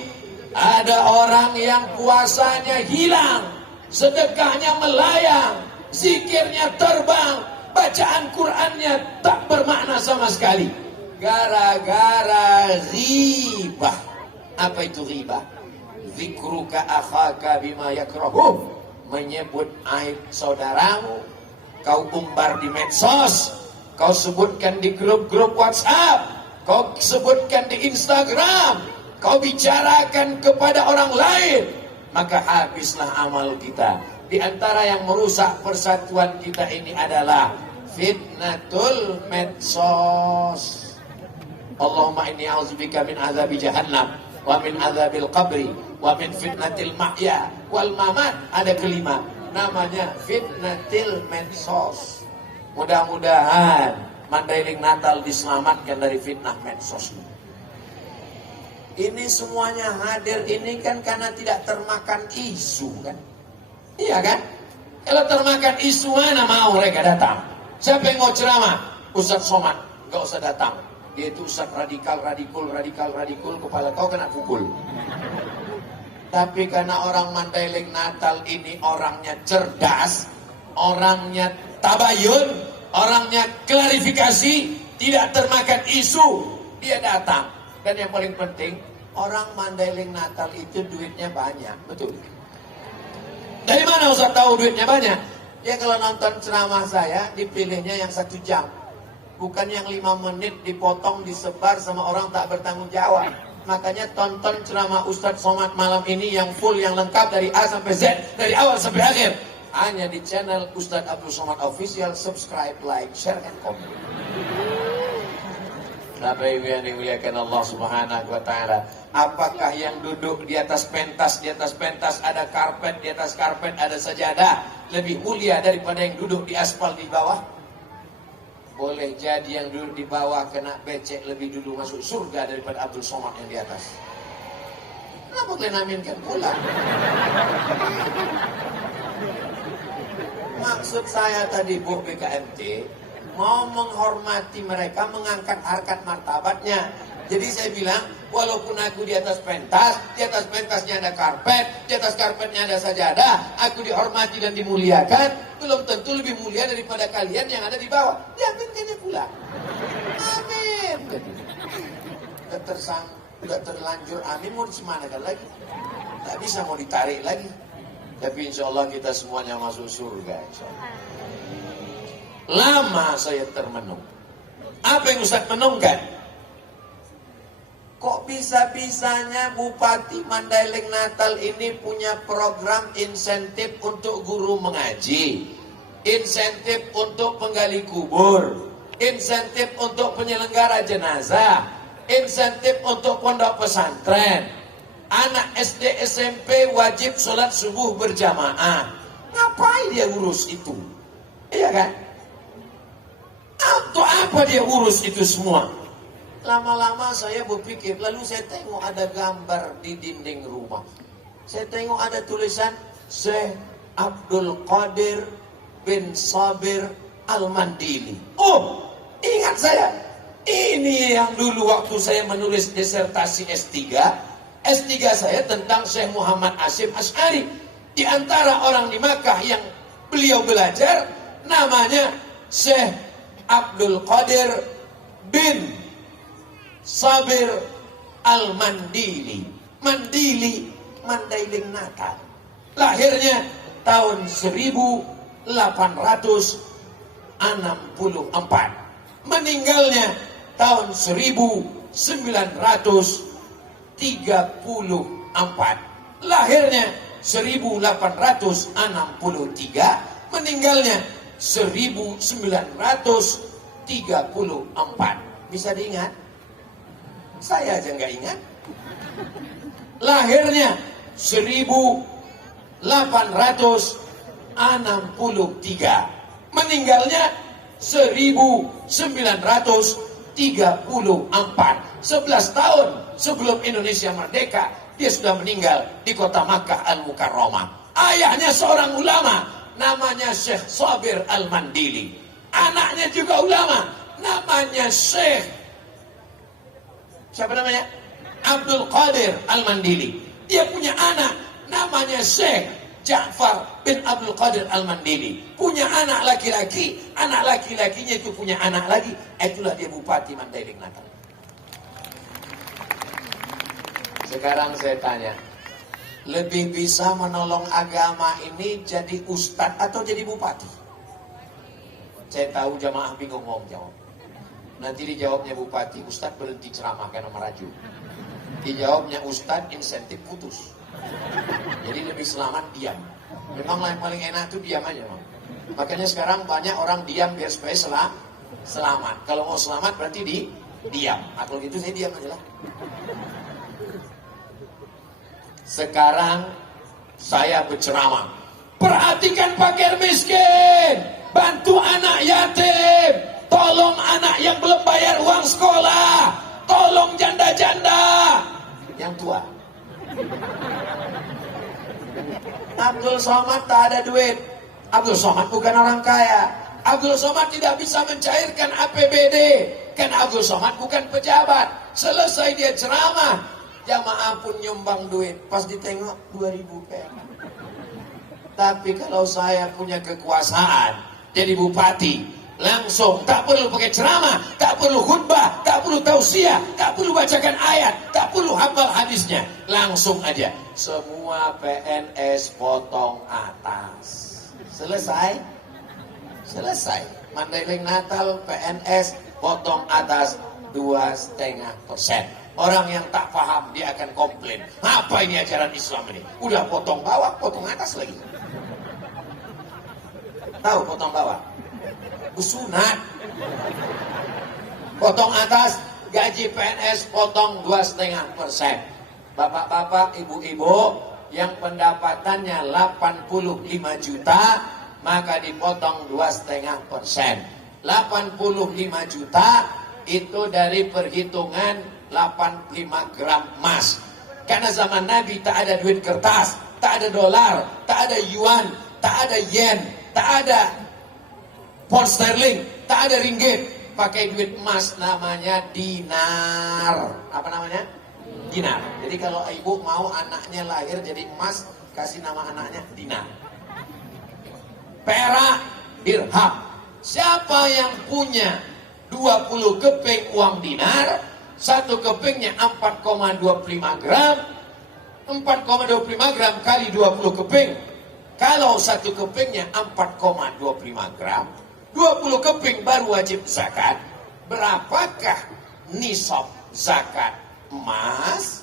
ada orang yang puasanya hilang, sedekahnya melayang, zikirnya terbang, bacaan Qur'annya tak bermakna sama sekali. Gara-gara ghibah. Apa itu ghibah? Zikruka akhaka bima yakrahu. Menyebut aib saudaramu, kau umbar di medsos, kau sebutkan di grup-grup WhatsApp, kau sebutkan di Instagram, kau bicarakan kepada orang lain, maka habislah amal kita. Di antara yang merusak persatuan kita ini adalah fitnatul medsos. Allahumma inni a'udzubika min azabi jahannam wa min azabil qabri wa min fitnatil mahya wal mamat. Ada kelima, namanya fitnatil medsos. Mudah-mudahan Mandailing Natal diselamatkan dari fitnah medsos. Ini semuanya hadir ini kan karena tidak termakan isu kan? Iya kan? Kalau termakan isu mana mau mereka datang? Siapa yang mau ceramah? Ustaz Somad, gak usah datang. Dia itu Ustaz radikal, kepala kau kena pukul. Tapi karena orang Mandailing Natal ini orangnya cerdas, orangnya tabayun, orangnya klarifikasi, tidak termakan isu, dia datang. Dan yang paling penting, orang Mandailing Natal itu duitnya banyak, betul? Dari mana Ustaz tahu duitnya banyak? Ya kalau nonton ceramah saya, dipilihnya yang 1 jam. Bukan yang 5 menit dipotong, disebar sama orang tak bertanggung jawab. Makanya tonton ceramah Ustadz Somad malam ini yang full, yang lengkap dari A sampai Z, dari awal sampai akhir. Hanya di channel Ustadz Abdul Somad Official. Subscribe, like, share, and comment. Bapak Ibu yang dimuliakan Allah Subhanahu wa Ta'ala, apakah yang duduk di atas pentas ada karpet, di atas karpet ada sajadah, lebih mulia daripada yang duduk di aspal di bawah? Boleh jadi yang duduk di bawah kena becek lebih dulu masuk surga daripada Abdul Somad yang di atas. Kenapa kalian aminkan pula? Maksud saya tadi Bu BKMT mau menghormati mereka, mengangkat harkat martabatnya. Jadi saya bilang, walaupun aku di atas pentasnya ada karpet, di atas karpetnya ada sajadah, aku dihormati dan dimuliakan, belum tentu lebih mulia daripada kalian yang ada di bawah. Diaminkannya pula. Amin. Udah terlanjur amin, mau disemanakan lagi? Tak bisa mau ditarik lagi. Tapi insya Allah kita semuanya masuk surga, insya Allah. Lama saya termenung. Apa yang Ustaz menungkan? Kok bisa-bisanya Bupati Mandailing Natal ini punya program insentif untuk guru mengaji, insentif untuk penggali kubur, insentif untuk penyelenggara jenazah, insentif untuk pondok pesantren. Anak SD SMP wajib sholat subuh berjamaah. Ngapain dia urus itu? Iya kan? Atau apa dia urus itu semua? Lama-lama saya berpikir, lalu saya tengok ada gambar di dinding rumah. Saya tengok ada tulisan Syekh Abdul Qadir bin Sabir Al-Mandili. Oh, ingat saya. Ini yang dulu waktu saya menulis disertasi S3. S3 saya tentang Syekh Muhammad Hasyim Asy'ari. Di antara orang di Makkah yang beliau belajar, namanya Syekh Abdul Qadir bin Sabir Al-Mandili. Mandili, Mandailing Natal. Lahirnya tahun 1864. Meninggalnya tahun 1934. Lahirnya 1863. Meninggalnya 1934. Bisa diingat? Saya aja nggak ingat. Lahirnya 1863. Meninggalnya 1934. 11 tahun sebelum Indonesia merdeka, dia sudah meninggal di kota Makkah Al-Mukarramah. Ayahnya seorang ulama, namanya Syekh Sabir Al-Mandili. Anaknya juga ulama, namanya Syekh, siapa namanya? Abdul Qadir Al-Mandili. Dia punya anak, namanya Syekh Ja'far bin Abdul Qadir Al-Mandili. Punya anak laki-laki, anak laki-lakinya itu punya anak lagi. Itulah dia Bupati Mandailing Natal. Sekarang saya tanya, lebih bisa menolong agama ini jadi ustadz atau jadi bupati? Saya tahu jamaah bingung mau jawab. Nanti dijawabnya bupati, ustadz berhenti ceramah karena meraju. Dijawabnya ustadz, insentif putus. Jadi lebih selamat diam. Memang yang paling enak itu diam aja. Makanya sekarang banyak orang diam biar supaya selamat. Kalau mau selamat berarti diam. Nah, kalau gitu saya diam aja lah. Sekarang saya berceramah. Perhatikan fakir miskin, bantu anak yatim, tolong anak yang belum bayar uang sekolah, tolong janda-janda yang tua. Abdul Somad tak ada duit. Abdul Somad bukan orang kaya. Abdul Somad tidak bisa mencairkan APBD. Kan Abdul Somad bukan pejabat. Selesai dia ceramah, jamaah pun nyumbang duit. Pas ditengok 2000 perak. Tapi kalau saya punya kekuasaan jadi bupati, langsung tak perlu pakai ceramah, tak perlu khutbah, tak perlu tausiah, tak perlu bacakan ayat, tak perlu hafal hadisnya. Langsung aja semua PNS potong atas. Selesai. Mandailing Natal PNS potong atas 2,5%. Orang yang tak paham dia akan komplain. Apa ini ajaran Islam ini? Udah potong bawah, potong atas lagi. Tahu potong bawah? Sunat. Potong atas, gaji PNS potong 2,5%. Bapak-bapak, ibu-ibu yang pendapatannya 85 juta, maka dipotong 2,5%. 85 juta itu dari perhitungan 85 gram emas. Karena zaman Nabi tak ada duit kertas, tak ada dolar, tak ada yuan, tak ada yen, tak ada pound sterling, tak ada ringgit. Pakai duit emas namanya dinar. Apa namanya? Dinar. Jadi kalau ibu mau anaknya lahir jadi emas, kasih nama anaknya dinar. Perak, dirham. Siapa yang punya 20 keping uang dinar, satu kepingnya 4,25 gram. 4,25 gram kali 20 keping. Kalau satu kepingnya 4,25 gram, 20 keping baru wajib zakat. Berapakah nisab zakat emas.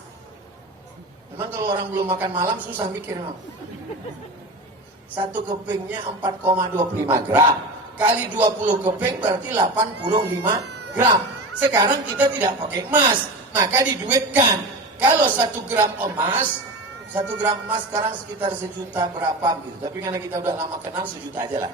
Memang kalau orang belum makan malam susah mikir memang. Satu kepingnya 4,25 gram. Kali 20 keping berarti 85 gram. Sekarang kita tidak pakai emas, maka diduitkan. Kalau 1 gram emas, 1 gram emas sekarang sekitar 1 juta berapa gitu. Tapi karena kita udah lama kenal, 1 juta aja lah.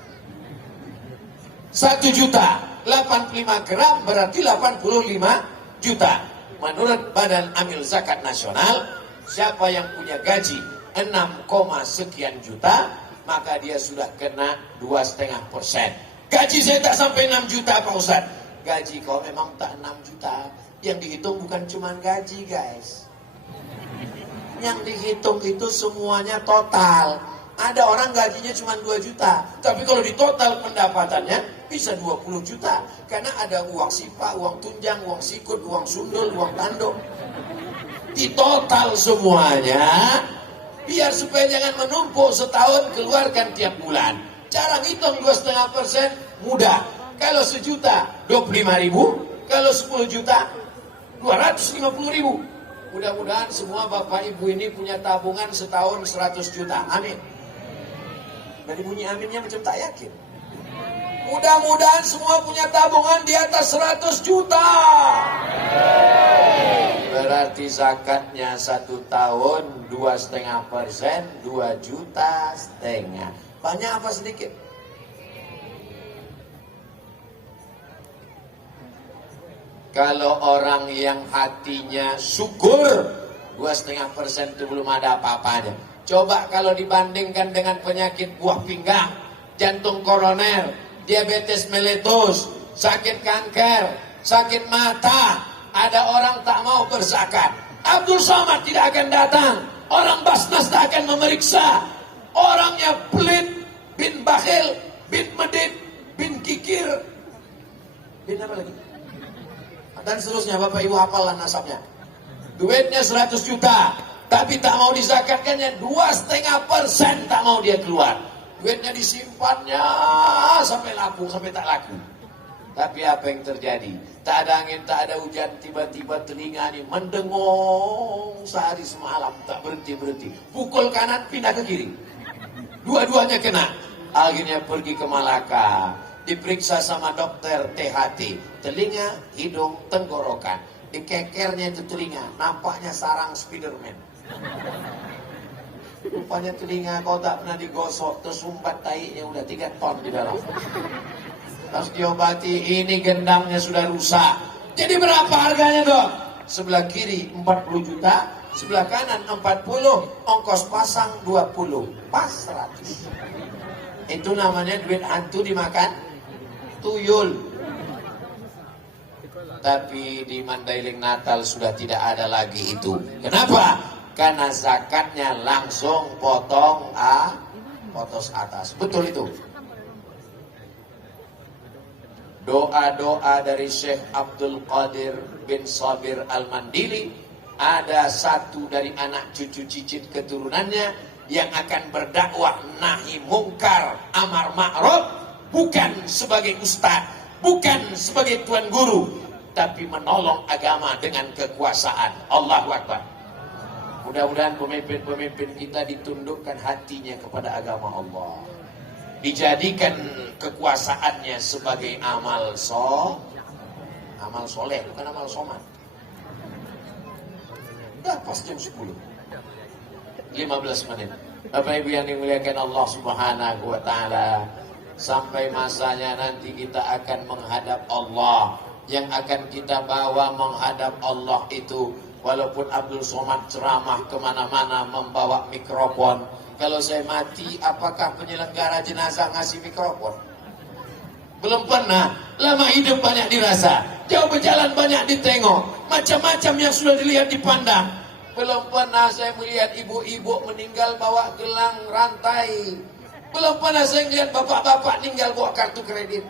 1 juta 85 gram berarti 85 juta. Menurut Badan Amil Zakat Nasional, siapa yang punya gaji 6, sekian juta, maka dia sudah kena 2,5%. Gaji saya tak sampai 6 juta Pak Ustaz. Gaji kau memang tak 6 juta. Yang dihitung bukan cuma gaji guys. Yang dihitung itu semuanya total. Ada orang gajinya cuma 2 juta. Tapi kalau di total pendapatannya bisa 20 juta. Karena ada uang sipa, uang tunjang, uang sikut, uang sundul, uang tanduk. Di total semuanya. Biar supaya jangan menumpuk setahun, keluarkan tiap bulan. Cara ngitung 2,5% mudah. Kalau 1 juta 25.000, kalau 10 juta 250.000. Mudah-mudahan semua bapak ibu ini punya tabungan setahun 100 juta. Amin. Dari bunyi aminnya macam tak yakin. Mudah-mudahan semua punya tabungan di atas 100 juta. Berarti zakatnya 1 tahun 2,5%, 2,5 juta. Banyak apa sedikit? Kalau orang yang hatinya syukur, 2,5% itu belum ada apa-apanya. Coba kalau dibandingkan dengan penyakit buah pinggang, jantung koroner, diabetes meletus, sakit kanker, sakit mata, ada orang tak mau berzakat. Abdul Somad tidak akan datang, orang Basnas tak akan memeriksa. Orangnya pelit, bin bakhil, bin medit, bin kikir, bin apa lagi? Dan seterusnya, Bapak Ibu hafallah nasabnya. Duitnya 100 juta, tapi tak mau dizakatkannya 2,5% tak mau dia keluar. Duitnya disimpannya sampai laku, sampai tak laku. Tapi apa yang terjadi? Tak ada angin, tak ada hujan, tiba-tiba telinga ini mendengung sehari semalam, tak berhenti-berhenti. Pukul kanan, pindah ke kiri. Dua-duanya kena. Akhirnya pergi ke Malaka. Diperiksa sama dokter THT, telinga, hidung, tenggorokan. Dikekernya itu telinga, nampaknya sarang Spiderman. Rupanya telinga kau tak pernah digosok, tersumbat taiknya udah 3 ton di dalam. Pas diobati, ini gendangnya sudah rusak. Jadi berapa harganya dok? Sebelah kiri 40 juta, sebelah kanan 40, ongkos pasang 20, pas 100. Itu namanya duit hantu dimakan tuyul. Tapi di Mandailing Natal sudah tidak ada lagi itu. Kenapa? Karena zakatnya langsung potong potos atas. Betul itu. Doa-doa dari Syekh Abdul Qadir bin Sabir Al-Mandili, ada satu dari anak cucu cicit keturunannya yang akan berdakwah nahi mungkar amar ma'ruf, bukan sebagai ustaz, bukan sebagai tuan guru, tapi menolong agama dengan kekuasaan. Allahu Akbar. Mudah-mudahan pemimpin-pemimpin kita ditundukkan hatinya kepada agama Allah. Dijadikan kekuasaannya sebagai amal soleh, bukan amal somad. Udah pas jam 10. 15 menit. Bapak Ibu yang dimuliakan Allah Subhanahu wa taala, sampai masanya nanti kita akan menghadap Allah. Yang akan kita bawa menghadap Allah itu, walaupun Abdul Somad ceramah kemana-mana membawa mikrofon, kalau saya mati, apakah penyelenggara jenazah ngasih mikrofon? Belum pernah. Lama hidup banyak dirasa, jauh berjalan banyak ditengok, macam-macam yang sudah dilihat dipandang. Belum pernah saya melihat ibu-ibu meninggal bawa gelang rantai. Belum pernah saya lihat bapak-bapak meninggal bawa kartu kredit.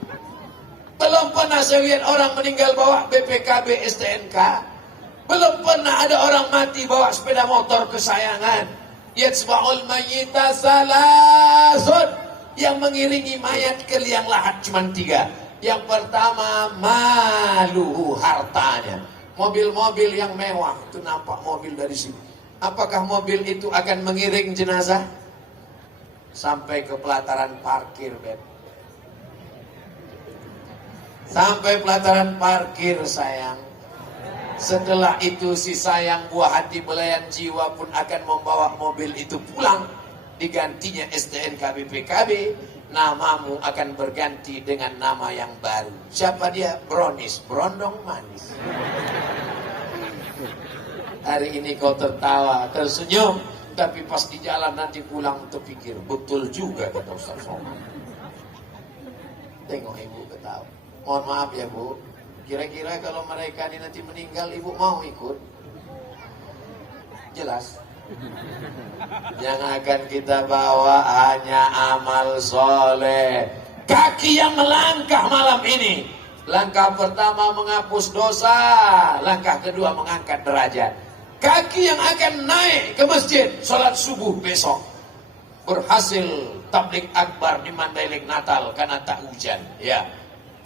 Belum pernah saya lihat orang meninggal bawa BPKB STNK. Belum pernah ada orang mati bawa sepeda motor kesayangan. Yatsba'ul mayyita salasun, yang mengiringi mayat ke liang lahat cuma 3. Yang pertama, maluhu, hartanya. mobil-mobil yang mewah, itu nampak mobil dari sini. Apakah mobil itu akan mengiring jenazah sampai ke pelataran parkir, Beb? Sampai pelataran parkir, sayang. Setelah itu si sayang buah hati belayan jiwa pun akan membawa mobil itu pulang. Digantinya STNK BPKB, namamu akan berganti dengan nama yang baru. Siapa dia? Bronis, berondong manis. Hari ini kau tertawa, tersenyum, tapi pas di jalan nanti pulang terpikir, betul juga kata Ustaz Somad. Tengok ibu ketawa. Mohon maaf ya Bu, kira-kira kalau mereka ini nanti meninggal, ibu mau ikut? Jelas. Yang akan kita bawa hanya amal soleh. Kaki yang melangkah malam ini, langkah pertama menghapus dosa, langkah kedua mengangkat derajat. Kaki yang akan naik ke masjid sholat subuh besok, berhasil tabligh akbar di Mandailing Natal karena tak hujan. Ya,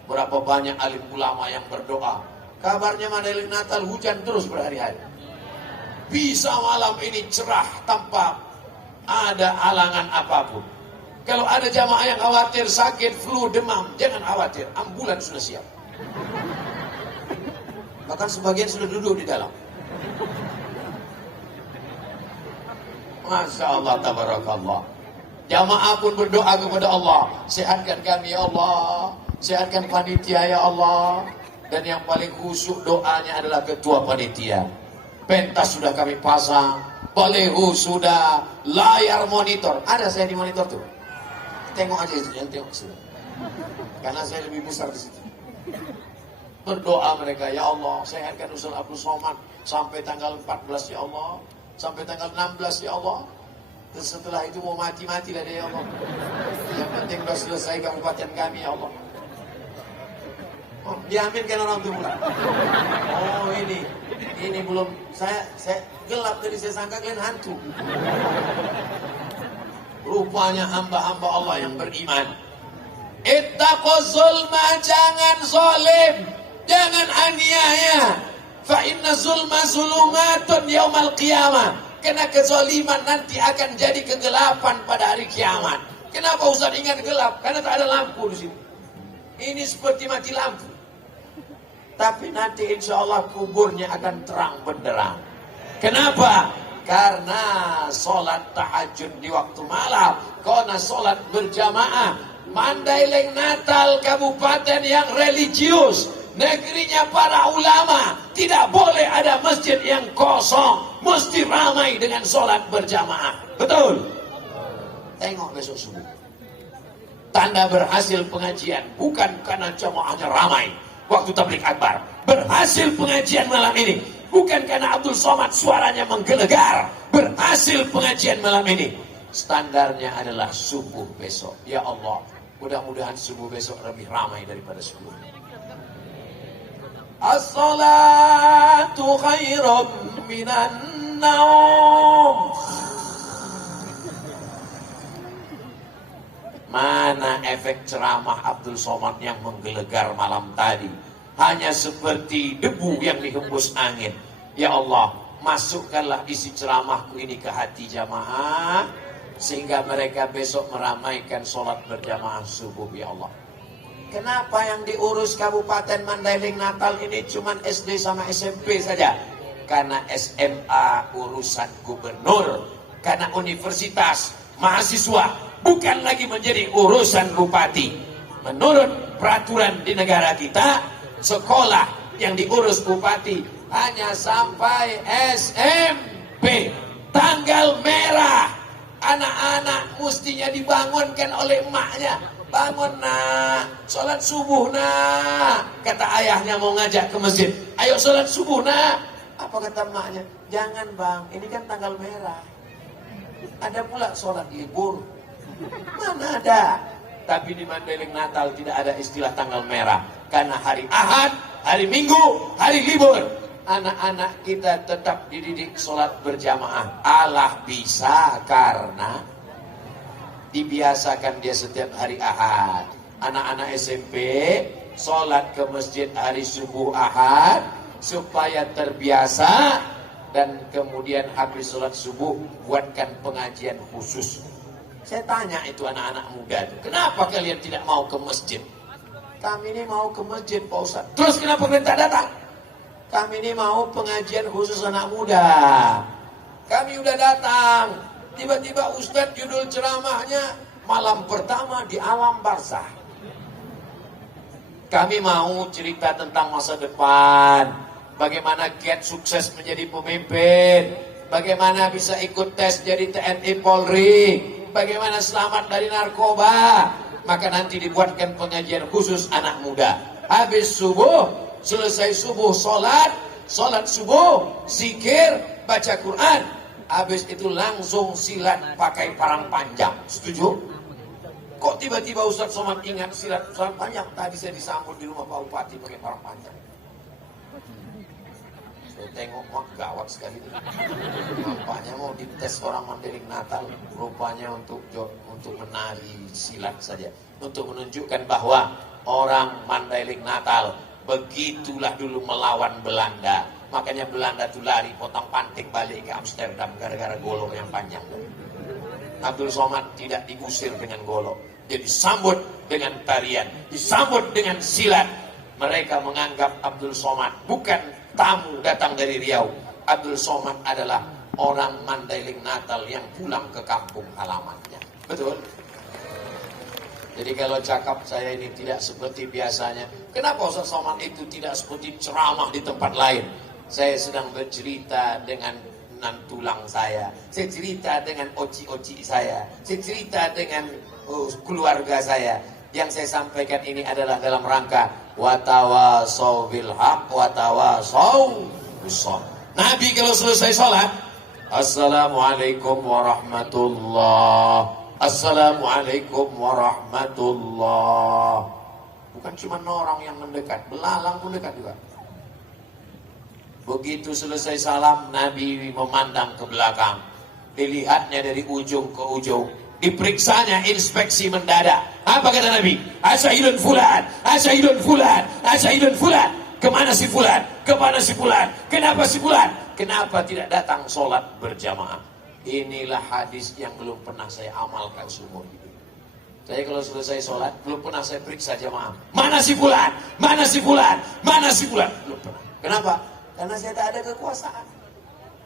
berapa banyak alim ulama yang berdoa. Kabarnya Mandailing Natal hujan terus berhari-hari. Bisa malam ini cerah tanpa ada halangan apapun. Kalau ada jamaah yang khawatir sakit, flu, demam, jangan khawatir, ambulan sudah siap. Bahkan sebagian sudah duduk di dalam. Masya Allah, tabarakallah. Jamaah pun berdoa kepada Allah, sehatkan kami ya Allah, sehatkan panitia ya Allah. Dan yang paling khusyuk doanya adalah ketua panitia. Pentas sudah kami pasang, baleho sudah, layar monitor. Ada saya di monitor tuh. Tengok aja itu, yang tengok sini. Karena saya lebih besar di situ. Berdoa mereka, ya Allah, sehatkan Ustaz Abdul Somad sampai tanggal 14 ya Allah, sampai tanggal 16 ya Allah. Dan setelah itu mau mati-mati lah dia ya Allah. Yang penting sudah selesai kabupaten kami ya Allah. Oh, diaminkan orang itu pula. Oh ini belum saya gelap tadi, saya sangka kalian hantu. Rupanya hamba-hamba Allah yang beriman. Ittaquz zulma, jangan zalim, jangan aniaya. Fa inna zulma zulumatun yaumal qiyamah. Karena kezaliman nanti akan jadi kegelapan pada hari kiamat. Kenapa Ustaz ingat gelap? Karena tak ada lampu di sini. Ini seperti mati lampu. Tapi nanti insya Allah kuburnya akan terang benderang. Kenapa? Karena sholat tahajud di waktu malam. Karena sholat berjamaah. Mandailing Natal kabupaten yang religius, negerinya para ulama. Tidak boleh ada masjid yang kosong, mesti ramai dengan sholat berjamaah. Betul? Tengok besok subuh. Tanda berhasil pengajian bukan karena jamaahnya ramai waktu tabligh akbar. Berhasil pengajian malam ini bukan karena Abdul Somad suaranya menggelegar. Berhasil pengajian malam ini standarnya adalah subuh besok. Ya Allah, mudah-mudahan subuh besok lebih ramai daripada sebelumnya. As-salatu khairum minan naum. Mana efek ceramah Abdul Somad yang menggelegar malam tadi? Hanya seperti debu yang dihembus angin. Ya Allah, masukkanlah isi ceramahku ini ke hati jamaah, sehingga mereka besok meramaikan sholat berjamaah subuh. Ya Allah, kenapa yang diurus Kabupaten Mandailing Natal ini cuma SD sama SMP saja? Karena SMA urusan gubernur, karena universitas mahasiswa bukan lagi menjadi urusan bupati. Menurut peraturan di negara kita, sekolah yang diurus bupati hanya sampai SMP. Tanggal merah, anak-anak mestinya dibangunkan oleh emaknya. Bangun nak, sholat subuh nak. Kata ayahnya mau ngajak ke masjid, ayo sholat subuh nak. Apa kata emaknya? Jangan bang, ini kan tanggal merah. Ada pula sholat libur. Mana ada? Tapi di Mandailing Natal tidak ada istilah tanggal merah. Karena hari Ahad, hari Minggu, hari libur. Anak-anak kita tetap dididik sholat berjamaah. Allah bisa karena dibiasakan dia setiap hari Ahad. Anak-anak SMP sholat ke masjid hari subuh Ahad, supaya terbiasa. Dan kemudian habis sholat subuh buatkan pengajian khusus. Saya tanya itu anak-anak muda itu, kenapa kalian tidak mau ke masjid? Kami ini mau ke masjid Pak Ustaz. Terus kenapa kalian tak datang? Kami ini mau pengajian khusus anak muda. Kami udah datang. Tiba-tiba Ustaz judul ceramahnya malam pertama di alam barzah. Kami mau cerita tentang masa depan. Bagaimana kiat sukses menjadi pemimpin. Bagaimana bisa ikut tes jadi TNI Polri. Bagaimana selamat dari narkoba. Maka nanti dibuatkan pengajian khusus anak muda. Habis subuh, selesai subuh sholat subuh, zikir, baca Quran. Habis itu langsung silat pakai parang panjang. Setuju? Kok tiba-tiba Ustaz Somad ingat silat parang panjang? Tadi saya disambut di rumah Pak Bupati pakai parang panjang. Saya tengok, wah gawat sekali. Nampaknya mau dites orang Mandailing Natal. Rupanya untuk menari silat saja. Untuk menunjukkan bahwa orang Mandailing Natal begitulah dulu melawan Belanda. Makanya Belanda tuh lari potong panting balik ke Amsterdam gara-gara golok yang panjang. Abdul Somad tidak diusir dengan golok. Dia disambut dengan tarian, disambut dengan silat. Mereka menganggap Abdul Somad bukan tamu datang dari Riau. Abdul Somad adalah orang Mandailing Natal yang pulang ke kampung halamannya. Betul? Jadi kalau cakap saya ini tidak seperti biasanya. Kenapa Ustaz Somad itu tidak seperti ceramah di tempat lain? Saya sedang bercerita dengan tulang saya cerita dengan oci-oci saya cerita dengan keluarga saya. Yang saya sampaikan ini adalah dalam rangka watawasau bil haq watawasau bis sabr. Nabi kalau selesai sholat, assalamualaikum warahmatullah, assalamualaikum warahmatullah. Bukan cuma orang yang mendekat, belalang pun dekat juga. Begitu selesai salam, Nabi memandang ke belakang. Dilihatnya dari ujung ke ujung. Diperiksanya inspeksi mendadak. Apa kata Nabi? Asyhidun fulan, asyhidun fulan, asyhidun fulan. Kemana si fulan? Kemana si fulan? Kenapa si fulan? Kenapa tidak datang sholat berjamaah? Inilah hadis yang belum pernah saya amalkan seumur hidup. Saya kalau selesai sholat, belum pernah saya periksa jamaah. Mana si fulan? Mana si fulan? Mana si fulan? Belum pernah. Kenapa? Karena saya tak ada kekuasaan.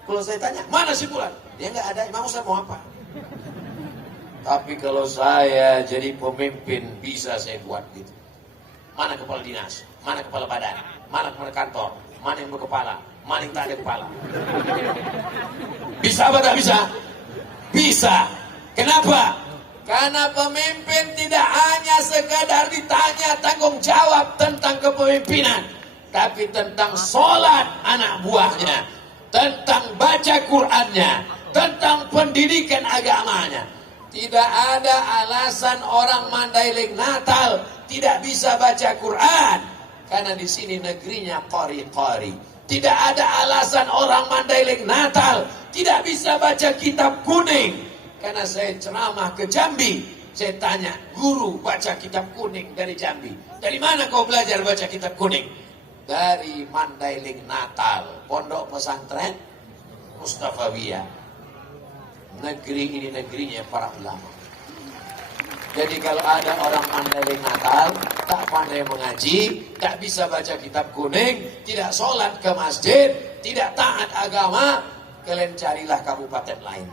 Kalau saya tanya, mana si fulan? Dia nggak ada, mau saya mau apa? Tapi kalau saya jadi pemimpin, bisa saya buat gitu. Mana kepala dinas? Mana kepala badan? Mana kepala kantor? Mana yang berkepala? Mana yang tak ada kepala? Bisa apa tak bisa? Bisa. Kenapa? Karena pemimpin tidak hanya sekadar ditanya tanggung jawab tentang kepemimpinan, tapi tentang sholat anak buahnya, tentang baca Qur'annya, tentang pendidikan agamanya. Tidak ada alasan orang Mandailing Natal tidak bisa baca Quran, karena di sini negerinya qari-qari. Tidak ada alasan orang Mandailing Natal tidak bisa baca kitab kuning, karena saya ceramah ke Jambi. Saya tanya, guru baca kitab kuning dari Jambi, dari mana kau belajar baca kitab kuning? Dari Mandailing Natal, pondok pesantren Mustafawiyah. Negeri ini negerinya para ulama. Jadi kalau ada orang Mandailing Natal tak pandai mengaji, tak bisa baca kitab kuning, tidak sholat ke masjid, tidak taat agama, kalian carilah kabupaten lain.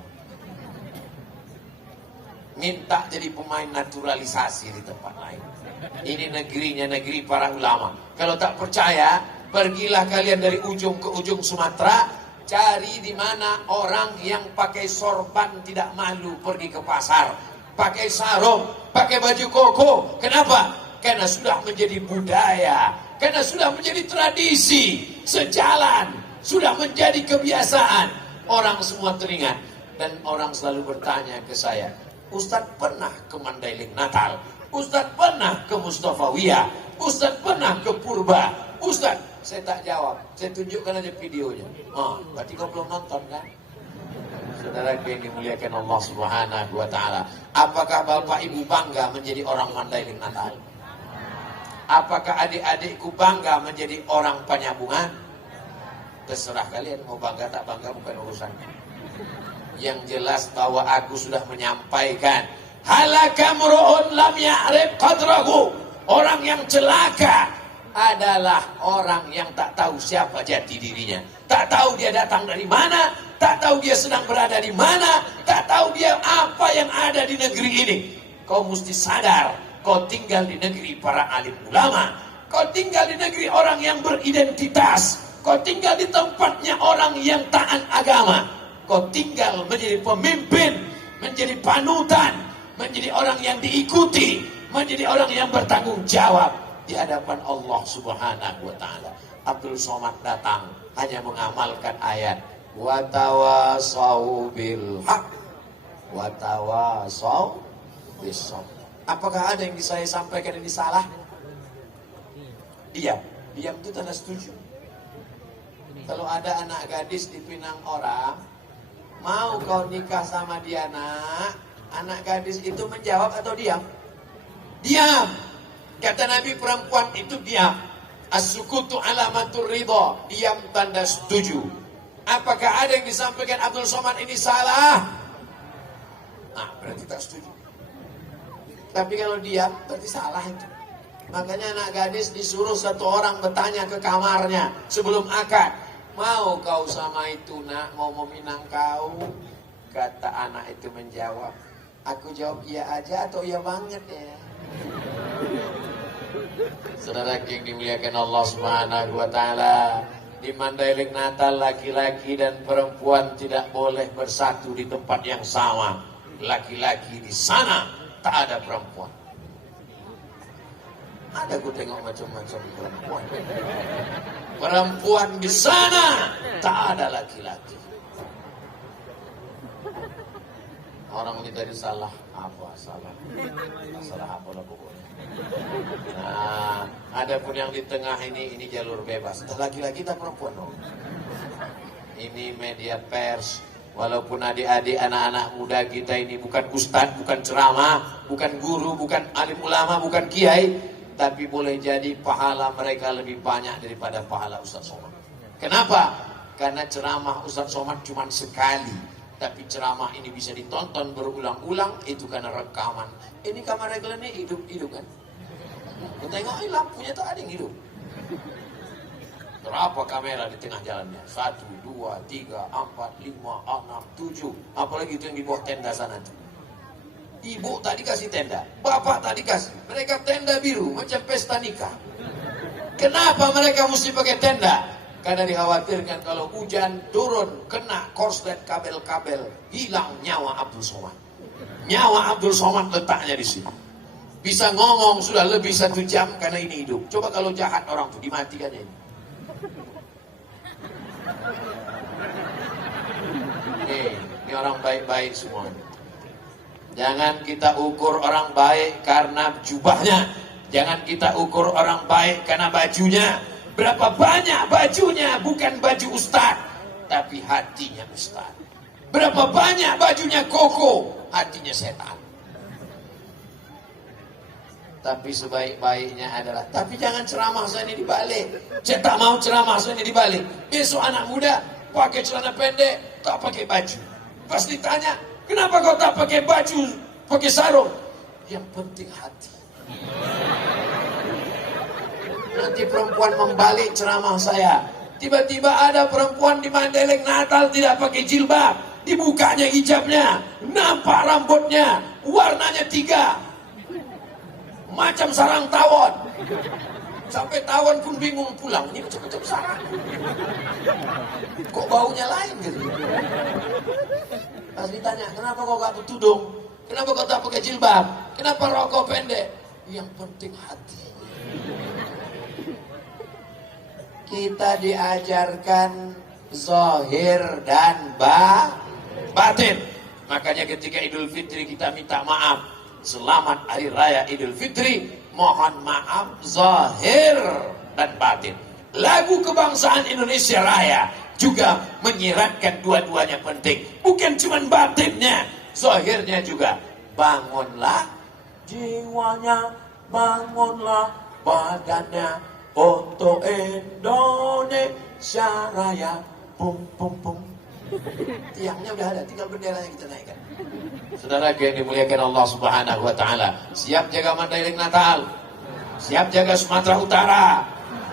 Minta jadi pemain naturalisasi di tempat lain. Ini negerinya negeri para ulama. Kalau tak percaya, pergilah kalian dari ujung ke ujung Sumatera, cari di mana orang yang pakai sorban tidak malu pergi ke pasar, pakai sarung, pakai baju koko. Kenapa? Karena sudah menjadi budaya, karena sudah menjadi tradisi, sejalan, sudah menjadi kebiasaan. Orang semua teringat dan orang selalu bertanya ke saya, Ustadz pernah ke Mandailing Natal? Ustadz pernah ke Mustafawiyah? Ustadz pernah ke Purba? Ustadz, saya tak jawab, saya tunjukkan aja videonya. Berarti kau belum nonton kan? Saudara yang dimuliakan Allah Subhanahu wa Ta'ala, apakah bapak ibu bangga menjadi orang Mandailing Natal? Apakah adik-adikku bangga menjadi orang Penyambungan? Terserah kalian mau bangga tak bangga, bukan urusan. Yang jelas bahwa aku sudah menyampaikan, halaka mru'un lam ya'rif qadrahu. Orang yang celaka adalah orang yang tak tahu siapa jati dirinya. Tak tahu dia datang dari mana, tak tahu dia sedang berada di mana, tak tahu dia apa yang ada di negeri ini. Kau mesti sadar, kau tinggal di negeri para alim ulama, kau tinggal di negeri orang yang beridentitas, kau tinggal di tempatnya orang yang taat agama, kau tinggal menjadi pemimpin, menjadi panutan, menjadi orang yang diikuti, menjadi orang yang bertanggung jawab di hadapan Allah Subhanahu wa taala. Abdul Somad datang hanya mengamalkan ayat wa tawasau bil haq wa tawasau bis sabr. Apakah ada yang bisa saya sampaikan ini salah? Diam itu tanda setuju. Kalau ada anak gadis dipinang orang, mau kau nikah sama dia nak? Anak gadis itu menjawab atau diam? Diam. Kata Nabi, perempuan itu diam. As-sukutu alamatur ridha. Diam tanda setuju. Apakah ada yang disampaikan Abdul Somad ini salah? Nah, berarti tak setuju. Tapi kalau diam, berarti salah itu. Makanya anak gadis disuruh satu orang bertanya ke kamarnya sebelum akad. Mau kau sama itu nak? Mau meminang kau? Kata anak itu menjawab, aku jawab iya aja atau iya banget ya. Saudara yang dimuliakan Allah Subhanahu wa taala, di Mandailing Natal laki-laki dan perempuan tidak boleh bersatu di tempat yang sama. Laki-laki di sana, tak ada perempuan. Ada gue tengok macam-macam perempuan. Perempuan di sana, tak ada laki-laki. Orang ini tadi salah apa? Salah apa lah pokoknya. Nah, ada pun yang di tengah ini jalur bebas. Laki-laki tak perempuan dong. Ini media pers. Walaupun adik-adik anak-anak muda kita ini bukan ustadz, bukan ceramah, bukan guru, bukan alim ulama, bukan kiai, tapi boleh jadi pahala mereka lebih banyak daripada pahala Ustaz Somad. Kenapa? Karena ceramah Ustaz Somad cuma sekali, tapi ceramah ini bisa ditonton berulang-ulang, itu karena rekaman. Ini kamera ini hidup kan? Tengok ini lampunya tak ada yang hidup. Berapa kamera di tengah jalannya? 1, 2, 3, 4, 5, 6, 7. Apalagi itu yang di bawah tenda sana tuh. Ibu tadi kasih tenda, bapak tadi kasih. Mereka tenda biru macam pesta nikah. Kenapa mereka mesti pakai tenda? Karena dikhawatirkan kalau hujan turun, kena korslet kabel-kabel, hilang nyawa Abdul Somad. Nyawa Abdul Somad letaknya di sini. Bisa ngomong sudah lebih 1 jam karena ini hidup. Coba kalau jahat orang tuh dimatikan ini. Ini orang baik-baik semuanya. Jangan kita ukur orang baik karena jubahnya. Jangan kita ukur orang baik karena bajunya. Berapa banyak bajunya, bukan baju ustaz, tapi hatinya ustaz. Berapa banyak bajunya koko, hatinya setan. Tapi sebaik-baiknya adalah, tapi jangan ceramah saya ini dibalik. Saya tak mau ceramah saya ini dibalik. Besok anak muda pakai celana pendek, tak pakai baju. Pasti tanya, kenapa kau tak pakai baju, pakai sarung? Yang penting hati. Nanti perempuan membalik ceramah saya. Tiba-tiba ada perempuan di Mandailing Natal tidak pakai jilbab. Dibukanya hijabnya, nampak rambutnya, warnanya 3. Macam sarang tawon. Sampai tawon pun bingung pulang. Ini macam-macam sarang. Kok baunya lain gitu? Pas ditanya, kenapa kau gak bertudung? Kenapa kau tak pakai jilbab? Kenapa rokok pendek? Yang penting hati. Kita diajarkan zahir dan batin. Makanya ketika Idul Fitri kita minta maaf. Selamat Hari Raya Idul Fitri. Mohon maaf zahir dan batin. Lagu kebangsaan Indonesia Raya juga menyiratkan dua-duanya penting. Bukan cuma batinnya, zahirnya juga. Bangunlah jiwanya, bangunlah badannya untuk Indonesia Raya, pum pum pum. Tiangnya udah ada, tinggal benderanya kita naikkan. Saudara yang dimuliakan Allah Subhanahu wa taala, siap jaga Mandailing Natal, siap jaga Sumatera Utara,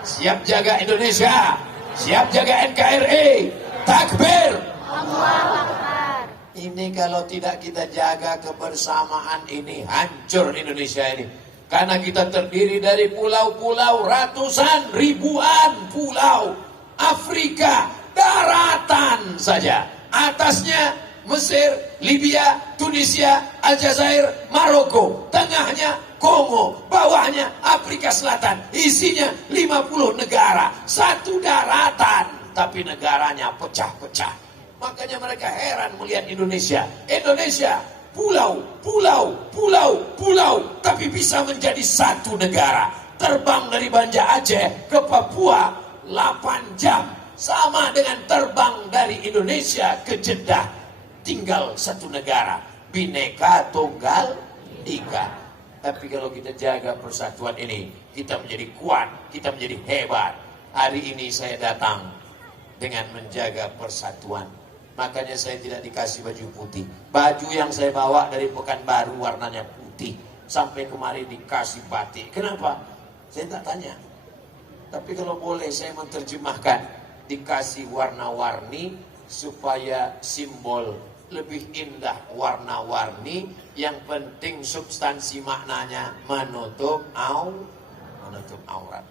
siap jaga Indonesia, siap jaga NKRI. Takbir. Allahu Akbar. Ini kalau tidak kita jaga kebersamaan ini, hancur Indonesia ini. Karena kita terdiri dari pulau-pulau, ratusan, ribuan pulau. Afrika, daratan saja. Atasnya Mesir, Libya, Tunisia, Aljazair, Maroko. Tengahnya Kongo, bawahnya Afrika Selatan. Isinya 50 negara, satu daratan. Tapi negaranya pecah-pecah. Makanya mereka heran melihat Indonesia. Indonesia, pulau, pulau, pulau, pulau. Tapi bisa menjadi satu negara. Terbang dari Banda Aceh ke Papua 8 jam. Sama dengan terbang dari Indonesia ke Jeddah. Tinggal satu negara. Bhinneka Tunggal Ika. Tapi kalau kita jaga persatuan ini, kita menjadi kuat, kita menjadi hebat. Hari ini saya datang dengan menjaga persatuan. Makanya saya tidak dikasih baju putih. Baju yang saya bawa dari Pekanbaru warnanya putih. Sampai kemarin dikasih batik. Kenapa? Saya tak tanya. Tapi kalau boleh saya menerjemahkan. Dikasih warna-warni supaya simbol lebih indah warna-warni. Yang penting substansi maknanya menutup aurat.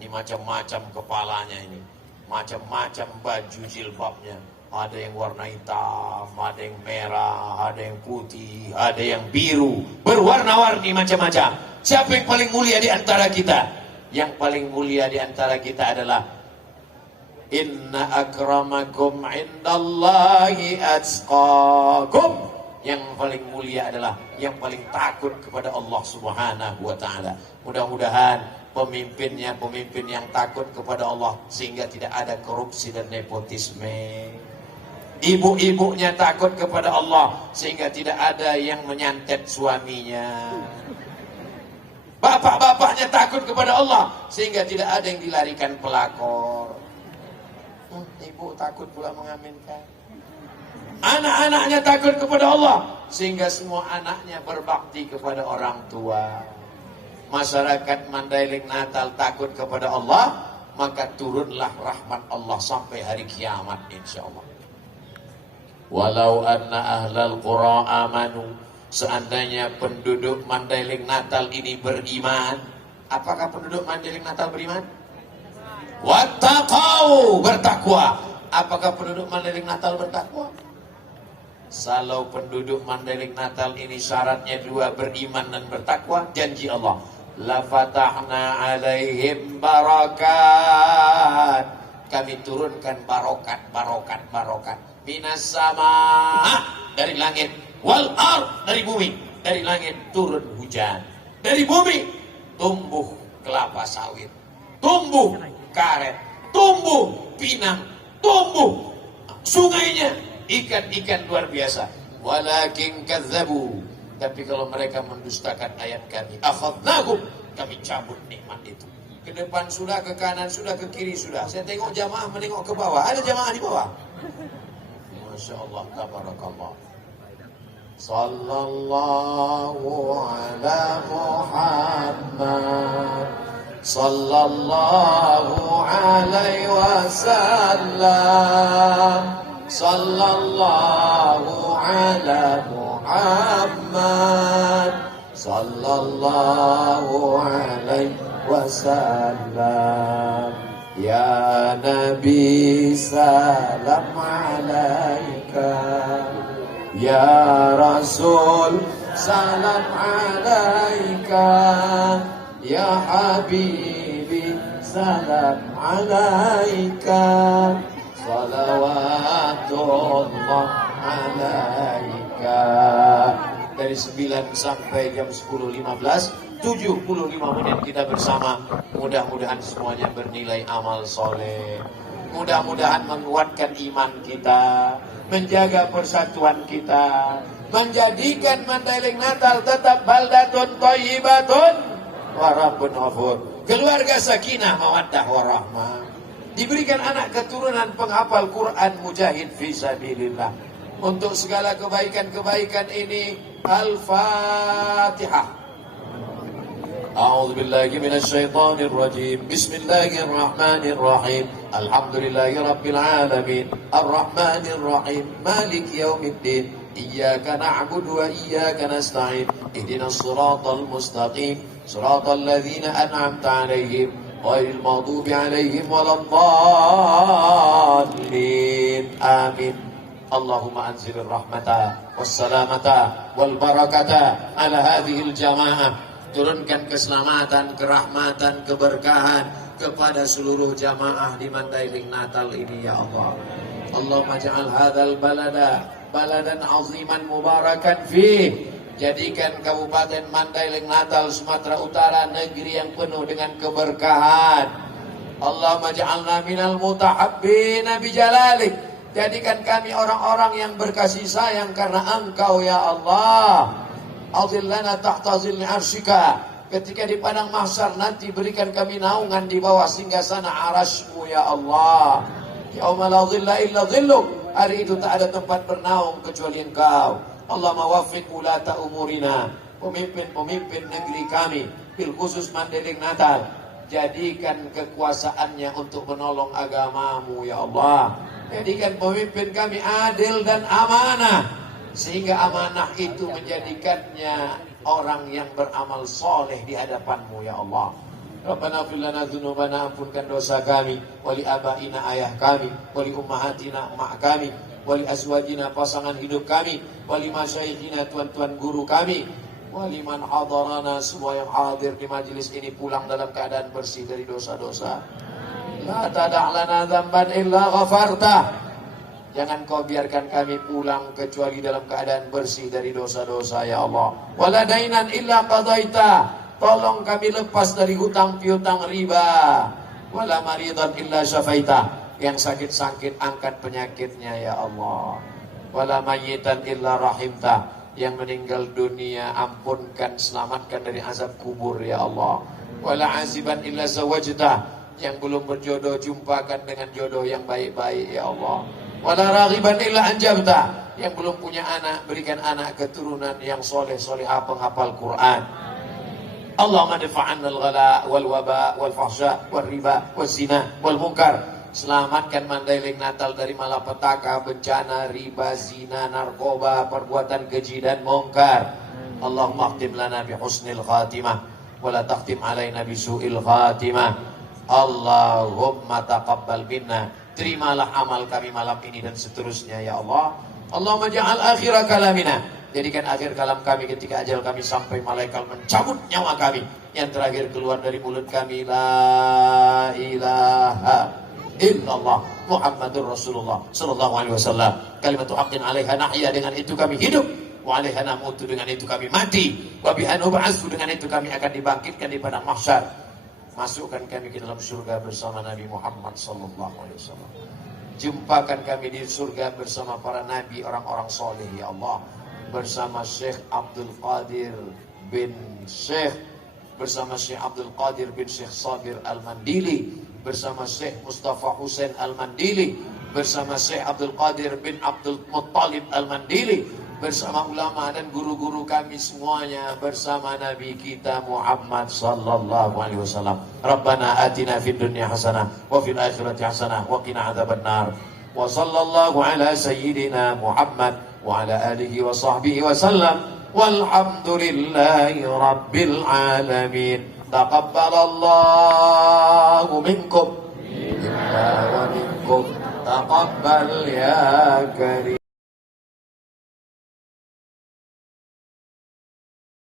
Ini macam-macam kepalanya ini. Macam-macam baju jilbabnya. Ada yang warna hitam, ada yang merah, ada yang putih, ada yang biru. Berwarna-warni macam-macam. Siapa yang paling mulia di antara kita? Yang paling mulia di antara kita adalah Inna akramakum indallahi atqakum. Yang paling mulia adalah yang paling takut kepada Allah Subhanahu wa taala. Mudah-mudahan pemimpinnya pemimpin yang takut kepada Allah sehingga tidak ada korupsi dan nepotisme. Ibu-ibunya takut kepada Allah sehingga tidak ada yang menyantet suaminya. Bapak-bapaknya takut kepada Allah sehingga tidak ada yang dilarikan pelakor. Ibu takut pula mengaminkan. Anak-anaknya takut kepada Allah sehingga semua anaknya berbakti kepada orang tua. Masyarakat Mandailing Natal takut kepada Allah, maka turunlah rahmat Allah sampai hari kiamat insyaallah. Walau anna ahlal qura amanu, seandainya penduduk Mandailing Natal ini beriman. Apakah penduduk Mandailing Natal beriman? Wattaqau, bertakwa. Apakah penduduk Mandailing Natal bertakwa? Kalau penduduk Mandailing Natal ini syaratnya dua, beriman dan bertakwa, janji Allah, la fatahna alaihim barakat, kami turunkan barokat minas sama, dari langit, wal ard, dari bumi. Dari langit turun hujan, dari bumi tumbuh kelapa sawit, tumbuh karet, tumbuh pinang, tumbuh sungainya ikan-ikan luar biasa. Walakin kadzabu, tapi kalau mereka mendustakan ayat kami, akhadnahum, kami cabut nikmat itu. Ke depan sudah, ke kanan sudah, ke kiri sudah. Saya tengok jamaah menengok ke bawah. Ada jamaah di bawah. Masya Allah, tabarakallah. Sallallahu ala Muhammad, sallallahu alaihi wasallam, sallallahu ala Muhammad, sallallahu alaihi wasallam. Ya Nabi salam alaika, ya Rasul salam alaika, ya Habibi salam alaika, salawatullah alaika. Dari 9 sampai jam 10.15, 75 menit kita bersama. Mudah-mudahan semuanya bernilai amal soleh. Mudah-mudahan menguatkan iman kita, menjaga persatuan kita, menjadikan Mandailing Natal tetap baldatun thayyibatun wa rabbun ghafur. Keluarga sakinah mawaddah warahmah. diberikan anak keturunan penghafal Quran, mujahid fi sabilillah. Untuk segala kebaikan-kebaikan ini, Al-Fatihah. A'udzu billahi minasy syaithanir rajim. Bismillahirrahmanirrahim. Alhamdulillahi rabbil alamin. Arrahmanir rahim. Maliki yaumiddin. Iyyaka na'budu wa iyyaka nasta'in. Ihdinas shiratal mustaqim. Shiratal ladzina an'amta 'alaihim ghairil maghdubi 'alaihim waladdallin. Amin. Allahumma anzilir rahmata wassalamata wal barakata ala hadhil jamaah. Turunkan keselamatan, kerahmatan, keberkahan kepada seluruh jamaah di Mandailing Natal ini ya Allah. Allahumma ja'al hadzal balada baladan aziman mubarakan fih. Jadikan Kabupaten Mandailing Natal Sumatera Utara negeri yang penuh dengan keberkahan. Allahumma ja'alna minal mutahabbina bijalalik. Jadikan kami orang-orang yang berkasih sayang karena Engkau ya Allah. Azillana tahta zilli arsyika. Ketika di padang mahsyar nanti berikan kami naungan di bawah singgasana arasmu ya Allah. Yauma la zilla illa zilluk. Hari itu tak ada tempat bernaung kecuali Engkau. Allahumma waffiq ulata umurina. Pemimpin-pemimpin negeri kami, bil khusus Mandailing Natal, jadikan kekuasaannya untuk menolong agamamu ya Allah. Jadikan pemimpin kami adil dan amanah, sehingga amanah itu menjadikannya orang yang beramal soleh di hadapanmu ya Allah. Rabbana fir lana dzunubana, ampunkan dosa kami, wali abaina ayah kami, wali ummahatina emak kami, wali azwajina pasangan hidup kami, wali masyayikhina tuan-tuan guru kami, wali man hadarana, semua yang hadir di majelis ini pulang dalam keadaan bersih dari dosa-dosa. La tada' lana dzamban illa ghafartah. Jangan kau biarkan kami pulang kecuali dalam keadaan bersih dari dosa-dosa ya Allah. Wala dainan illa qadaita. Tolong kami lepas dari hutang piutang riba. Wala maridan illa syafaita. Yang sakit-sakit angkat penyakitnya ya Allah. Wala mayyitan illa rahimta. Yang meninggal dunia ampunkan, selamatkan dari azab kubur ya Allah. Wala aziban illa zawajta. Yang belum berjodoh jumpakan dengan jodoh yang baik-baik ya Allah. Wala raghiban illa anjabta. Yang belum punya anak, berikan anak keturunan yang soleh-solehah penghafal Quran. Allahumma dafa'anna al-ghala wal waba wal fahsya wal riba wal zina wal munkar. Selamatkan Mandailing Natal dari malapetaka, bencana, riba, zina, narkoba, perbuatan keji dan munkar. Allahumma khtim lana bi husnil khatimah wa la takhtim alaina bi su'il khatimah. Allahumma taqabbal minna. Terimalah amal kami malam ini dan seterusnya ya Allah. Allahumma ja'al akhira kalamina. Jadikan akhir kalam kami ketika ajal kami sampai malaikat mencabut nyawa kami, yang terakhir keluar dari mulut kami, la ilaha illallah Muhammadur Rasulullah sallallahu alaihi wasallam. Kalimatu haqqin 'alaiha nahya, dengan itu kami hidup. Wa 'alaiha namutu, dengan itu kami mati. Wa biha nub'atsu, dengan itu kami akan dibangkitkan di padang mahsyar. Masukkan kami ke dalam surga bersama Nabi Muhammad sallallahu alaihi wasallam. Jumpakan kami di surga bersama para nabi, orang-orang soleh ya Allah. Bersama Syekh Abdul Qadir bin Syekh, bersama Syekh Abdul Qadir bin Syekh Sabir Al-Mandili, bersama Syekh Mustafa Hussein Al-Mandili, bersama Syekh Abdul Qadir bin Abdul Muttalib Al-Mandili, bersama ulama dan guru-guru kami semuanya, bersama Nabi kita Muhammad sallallahu alaihi wasallam. Rabbana atina fid dunya hasanah wa fil akhirati hasanah wa qina adzabannar. Wa sallallahu ala sayyidina Muhammad wa ala alihi wa sahbihi wa sallam. Walhamdulillahi rabbil alamin. Taqabbalallahu minkum wa minkum. Taqabbal ya karim.